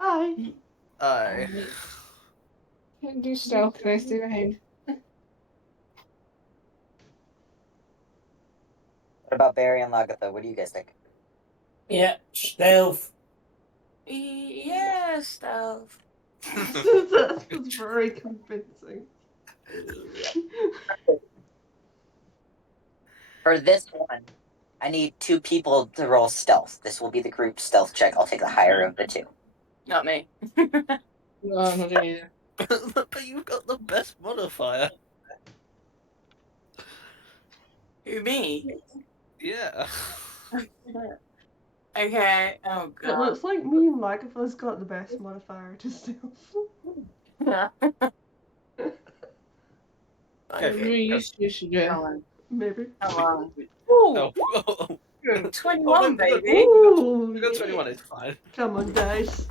Aye. Aye. Do stealth. Can I stay behind? What about Barry and Lagatha? What do you guys think? Yeah, stealth. Yeah, stealth. That's very convincing. For this one, I need 2 people to roll stealth. This will be the group stealth check. I'll take the higher of the 2. Not me. No, I'm not doing either. But you've got the best modifier. Who, me? Yeah. Okay. Oh It god. looks like me and Lagatha's got the best modifier to stealth. Yeah. Maybe you should do it. Come on. Maybe. Come on. Oh, Ooh, oh, good. oh, 21, no, we got- baby. Ooh, we got yeah. 21, it's fine. Come on, dice.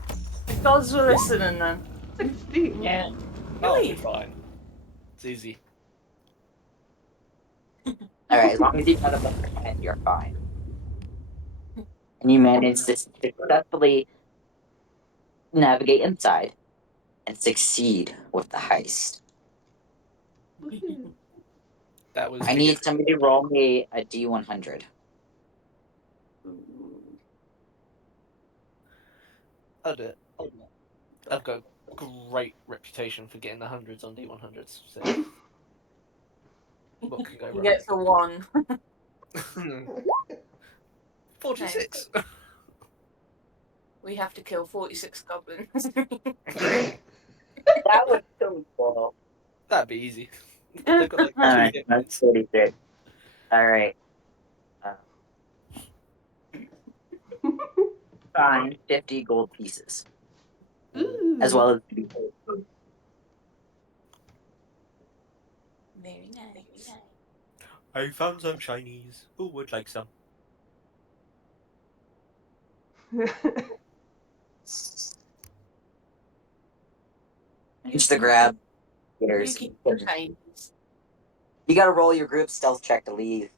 The gods were listening then. 16. Yeah. Oh, Really? you're fine. It's easy. Alright, as long as you got above 10, you're fine. And you manage to successfully navigate inside and succeed with the heist. Woohoo. That was. I to need get- somebody to roll me a D100. I'll do it. I've got a great reputation for getting the hundreds on D100s. So what can go You wrong? get the 1. 46. We have to kill 46 goblins. That was so cool. That'd be easy. They've got like 2 Alright, hit that's points. 46. Alright. Fine, 50 gold pieces. Ooh. As well as Very nice. I found some shinies. Who would like some? reach the grab. You There's- keep your shades. You gotta roll your group stealth check to leave.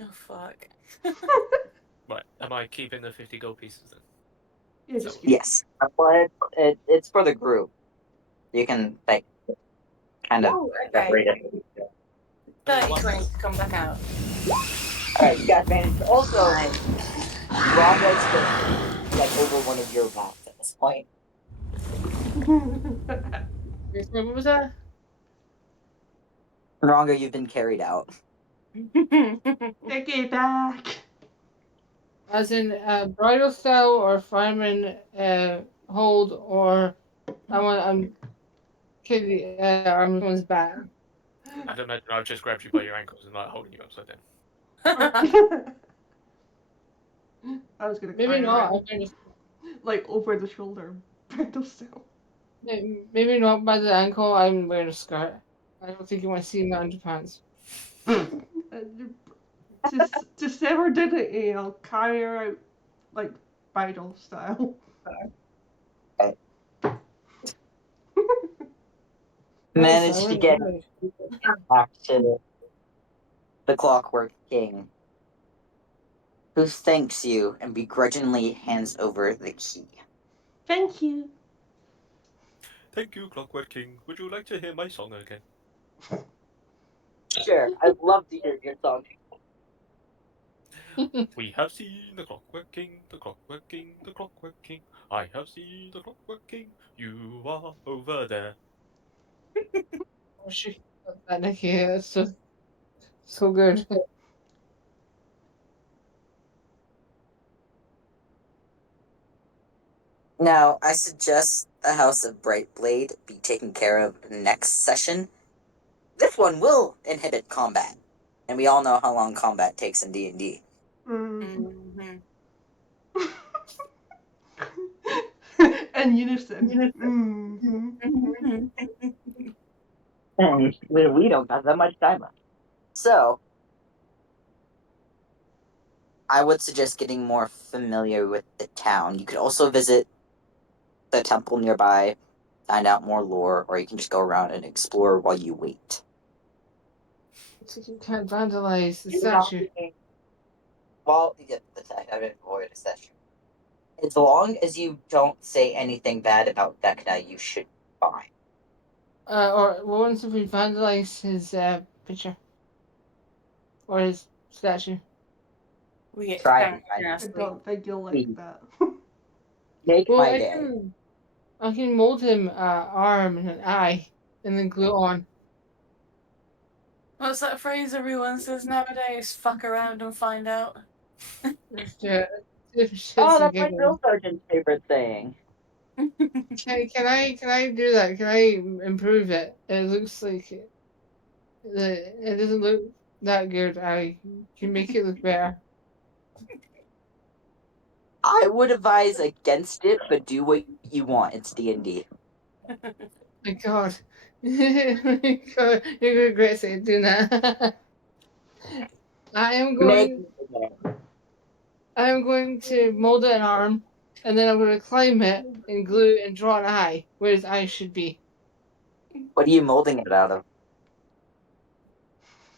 Oh fuck. Right, am I keeping the 50 gold pieces then? Yeah, just Yes. But it's for the group. You can, like, kind of Oh, okay. separate it. 30 coins to come back out. Alright, you guys managed. Also, Rongo's still, like, over one of your backs at this point. Wait, what was that? Rongo, you've been carried out. Take it back. As in bridal style or fireman hold or I'm kidding arm someone's back. I'd imagine I've just grabbed you by your ankles and like holding you upside down. I was gonna Maybe cry not. around, I just, like over the shoulder. Brendel still. maybe not by the ankle. I'm wearing a skirt. I don't think you want to see my underpants. To sever dignity, I'll carry her out like bridal style. Managed to get back to the Clockwork King, who thanks you and begrudgingly hands over the key. Thank you. Thank you, Clockwork King. Would you like to hear my song again? Sure, I'd love to hear your song. We have seen the Clockwork King, the Clockwork King, the Clockwork King. I have seen the Clockwork King. You are over there. Oh, she got that, Nikki. That's so good. Now, I suggest the House of Brightblade be taken care of next session. This one will inhibit combat, and we all know how long combat takes in D&D. Mm. Mhm. And unison. Mm-hmm. And we don't have that much time left. So, I would suggest getting more familiar with the town. You could also visit the temple nearby, find out more lore, or you can just go around and explore while you wait. You can't vandalize the statue. Well, yeah, I didn't avoid a session. As long as you don't say anything bad about Vecna, you should be fine. Or once if we vandalize his picture or his statue. We get Try spanked it. in our I sleep. don't think you'll like Please. that. Make Well, my I day. can mold him arm and an eye, and then glue it on. What's that phrase everyone says nowadays? Fuck around and find out. Let's do it. If shits Oh, and that's my giggles. drill sergeant's favorite thing. Can I do that? Can I improve it? It looks like it doesn't look that good. I can make it look better. I would advise against it, but do what you want. It's D&D. My God. My God, you're regret saying doing that. I am Make going to mold an arm, and then I'm going to climb it and glue and draw an eye where his eye should be. What are you molding it out of?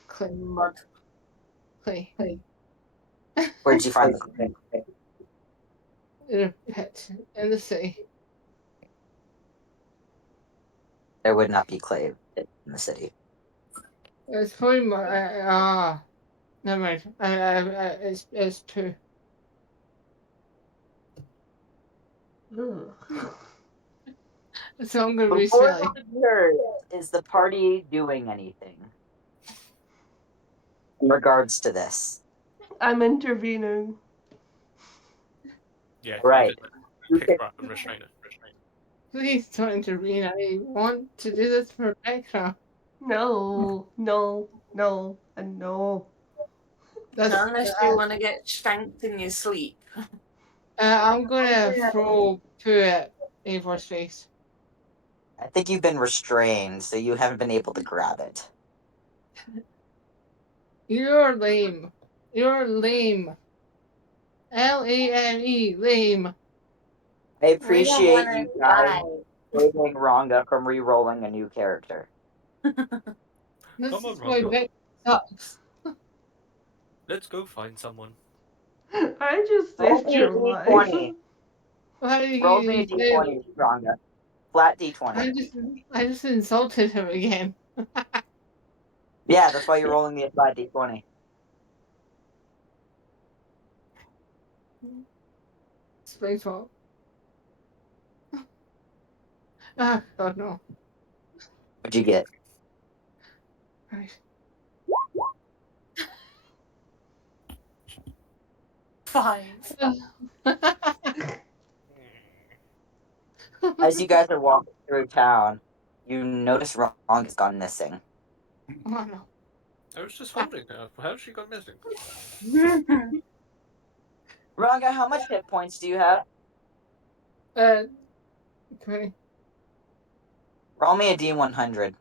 Clay. Mud. Clay. Where'd you find the clay? In a pit in the city. There would not be clay in the city. It's probably my never mind. It's poo. Ugh. So I'm gonna be Before silly. the nerd, is the party doing anything in regards to this? I'm intervening. Yeah. Right. You pick her up and restrain her. Please don't intervene. I want to do this for Becca. No, no, no, and no. That's Not unless you want to get shanked in your sleep. I'm gonna throw poo at Avor's face. I think you've been restrained, so you haven't been able to grab it. You're lame. You're lame. LAME, lame. I appreciate wanna you guys saving Ranga from re-rolling a new character. This Come on, is why Rocco. Beck sucks. Let's go find someone. I just Roll saved me a your life. D20. Why did Roll me a he say D20, Ranga. Flat D20. I just insulted him again. Yeah, that's why you're rolling me a flat D20. It's my fault. Ah, God, no. What'd you get? Right. 5. As you guys are walking through town, you notice Ranga has gone missing. Oh, no. I was just wondering, how's she gone missing? Ranga, how much hit points do you have? 20. Roll me a D100.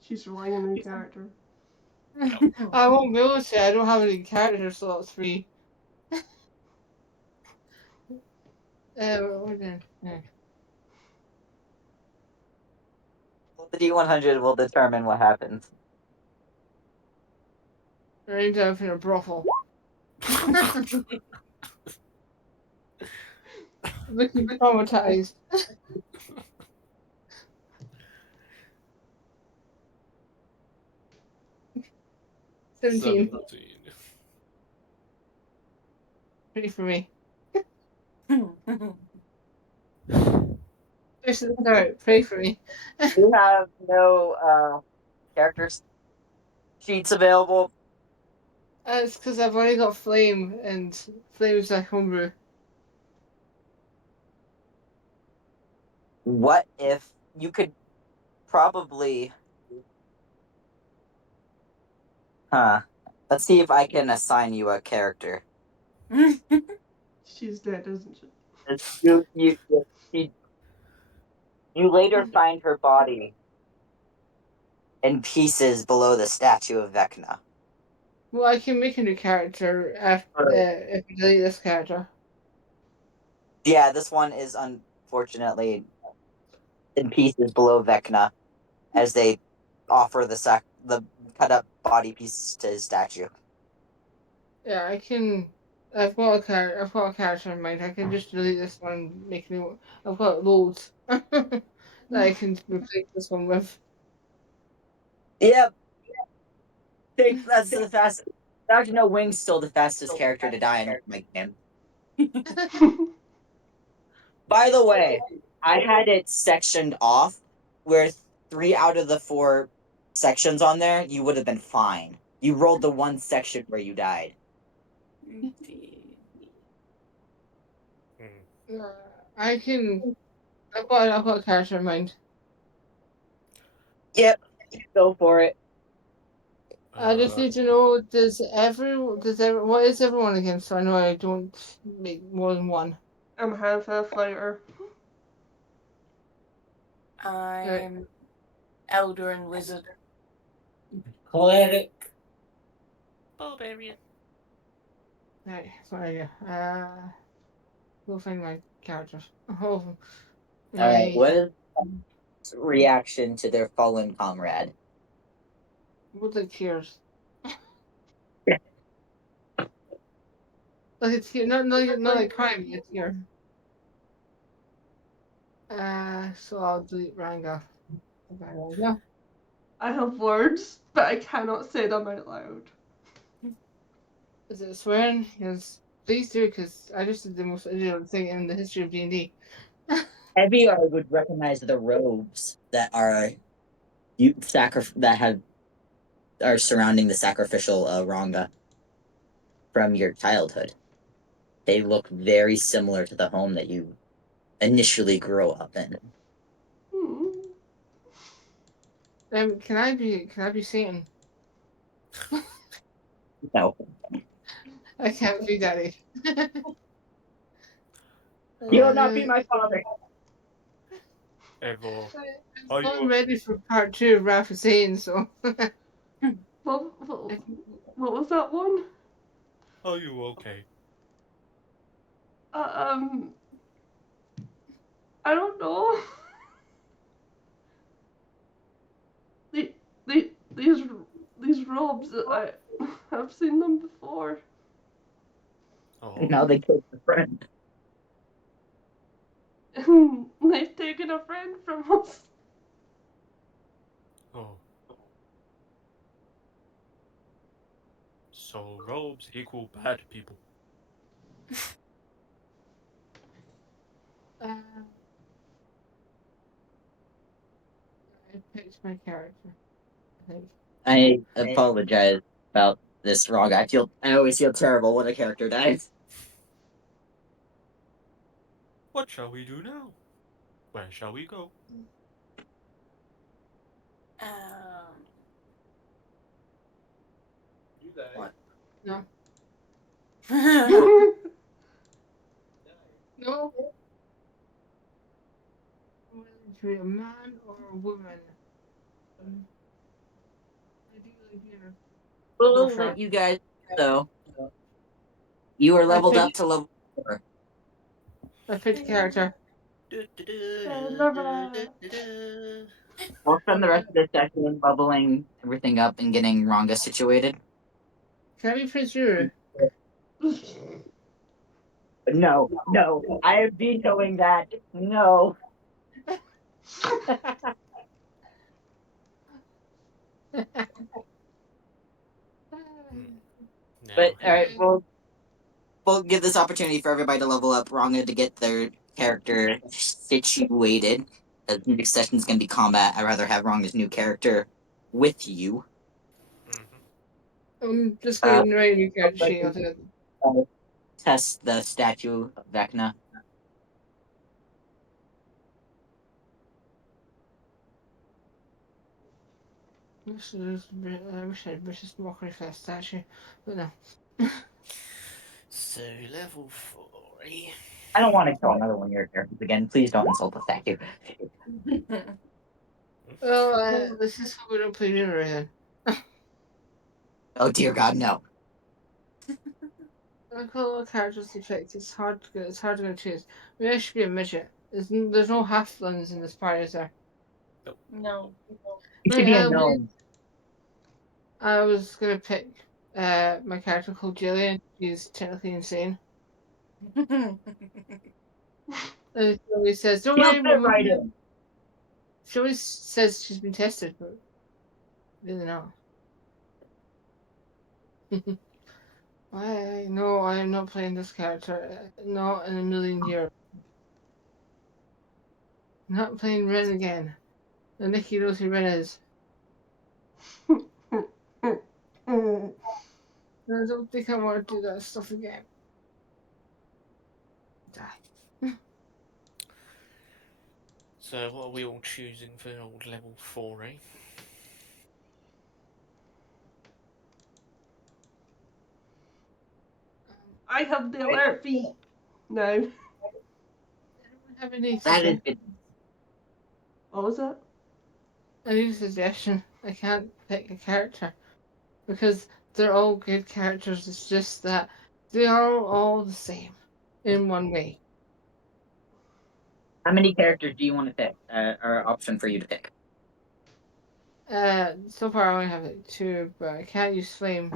She's relying on a new character. I won't be able to. I don't have any character slots free. What then? Yeah. The D100 will determine what happens. I end up in a brothel. Looking traumatized. 17. 17. Pretty for me. Pray for me. You have no character sheets available. It's because I've only got Flame, and Flame's like homebrew. What if you could probably... Let's see if I can assign you a character. She's dead, isn't she? You later find her body in pieces below the statue of Vecna. Well, I can make a new character after if I delete this character. Yeah, this one is unfortunately in pieces below Vecna as they offer the cut up body pieces to his statue. Yeah, I can. I've got a character. I've got a character in mind. I can just delete this one and make a new one. I've got loads. that I can replace this one with. Yep. That's the fastest. Actually, no, Wing's still the fastest character to die in my game. By the way, I had it sectioned off where 3 out of the 4 sections on there, you would have been fine. You rolled the one section where you died. I can. I've got a character in mind. Yep, go for it. I just need to know: what is everyone again? So I know I don't make more than one. I'm half a fighter. I'm elder and wizard. Cleric. Barbarian. Right, sorry. We'll find my characters. Oh, Alright, what is reaction to their fallen comrade? What the tears? Like it's here, not like crying. It's here. So I'll delete Ranga. Yeah. I have words, but I cannot say them out loud. Is it swearing? Yes. Please do, because I just did the most idiotic thing in the history of D&D. Everyone would recognize the robes that are are surrounding the sacrificial Ranga from your childhood. They look very similar to the home that you initially grew up in. Can I be Satan? No. I can't be Daddy. You'll not be my father. Ever. I'm ready for part 2 of Wrath of Satan, so. What was that one? Are you okay? I don't know. These robes, I've seen them before. Oh. Now they killed the friend. They've taken a friend from us. Oh. So robes equal bad people. I picked my character. I think. I apologize about this wrong. I always feel terrible when a character dies. What shall we do now? Where shall we go? What? No. No. No. Whether to be a man or a woman. Ideally, here. We'll Sure. let you guys though. You are leveled up to level 4. I picked a character. We'll spend the rest of this session leveling everything up and getting Ranga situated. Can I be Prince Ruru? No, I am vetoing that. No. But alright, we'll give this opportunity for everybody to level up Ranga to get their character situated. The next session is going to be combat. I'd rather have Ranga's new character with you. I'm just going to write a new character sheet. I'll do it. Test the statue of Vecna. I wish I had British mockery for that statue, but no. So level 4. I don't want to kill another one of your characters again. Please don't insult the statue. Well, this is how we don't play Ruru then. Oh dear God, no. I call all characters to pick. It's hard to choose. Maybe I should be a midget. There's no halflings in this party, is there? No. You should be a gnome. I was gonna pick my character called Jillian. She's technically insane. And he says, "Don't worry, You'll fit right in. She always says she's been tested, but really not. No, I am not playing this character. Not in a million years. Not playing Ren again. And Nikki knows who Ren is. I don't think I want to do that stuff again. Die. So what are we all choosing for old level 4, eh? I have the alert feet. No. Anyone have any That is suggestions? What was that? I need a suggestion. I can't pick a character because they're all good characters. It's just that they are all the same in one way. How many characters do you want to pick? Or option for you to pick? So far I only have like 2, but I can't use Flame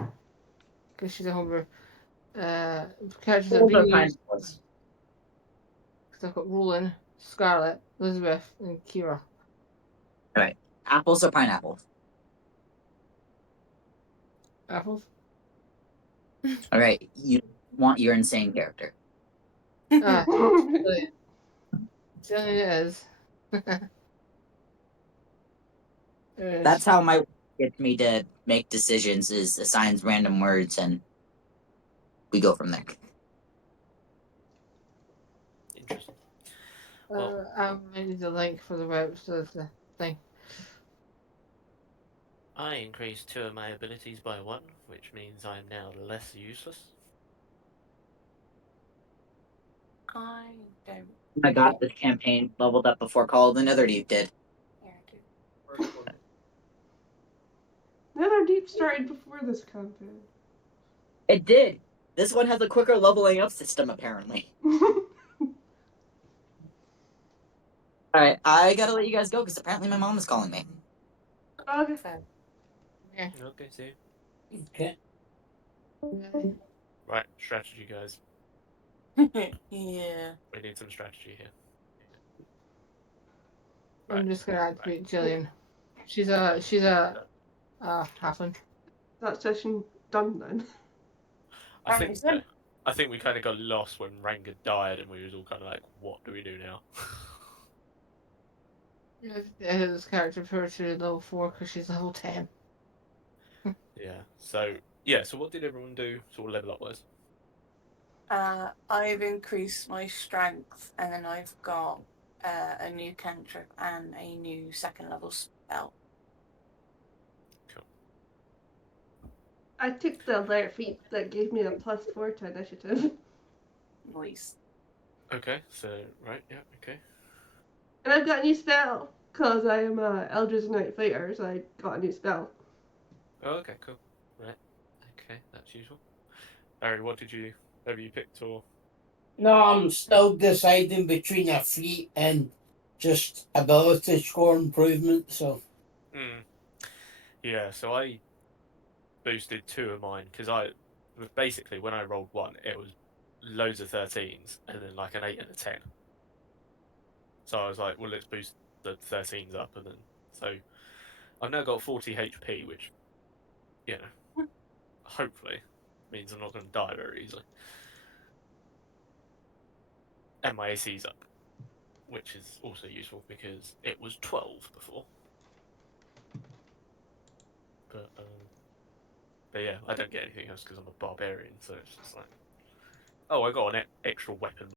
because she's a homebrew. Characters that Those are being fine. used because I've got Roland, Scarlet, Elizabeth, and Kira. Apples or pineapples? Apples. All right, you want your insane character. Ah, really. Certainly it is. That's how my gets me to make decisions. Is assigns random words and we go from there. Interesting. I need the link for the web, so the thing. I increased 2 of my abilities by 1, which means I'm now less useless. I don't. I got this campaign leveled up before Call of the Netherdeep did. Yeah, I do. Netherdeep started before this campaign. It did. This one has a quicker leveling up system, apparently. All right, I gotta let you guys go because apparently my mom is calling me. Okay. Fair. Yeah. Okay, see. Okay. Right, strategy, guys. Yeah. We need some strategy here. I'm Right. just gonna activate Jillian. She's a halfling. That session done then. I Alright, think so- I think we kind of got lost when Ranga died, and we was all kind of like, "What do we do now?" This character put her to level 4 because she's level 10. Yeah. So what did everyone do sort of level up wise? I've increased my strength, and then I've got a new cantrip and a new 2nd level spell. I took the alert feat that gave me a +4 to initiative. Nice. Okay. So right. Yeah. Okay. And I've got a new spell. Because I am a Eldritch Knight Fighter, so I got a new spell. Oh, okay. Cool. Right. Okay. That's useful. Harry, what did you have you picked or? No, I'm still deciding between a feat and just ability score improvement. So Yeah. So I boosted 2 of mine because basically when I rolled 1, it was loads of 13s and then like an 8 and a 10. So I was like, well, let's boost the 13s up, and then so I've now got 40 HP, which hopefully means I'm not going to die very easily. And my AC's up, which is also useful because it was 12 before. But yeah, I don't get anything else because I'm a barbarian, so it's just like, oh, I got an extra weapon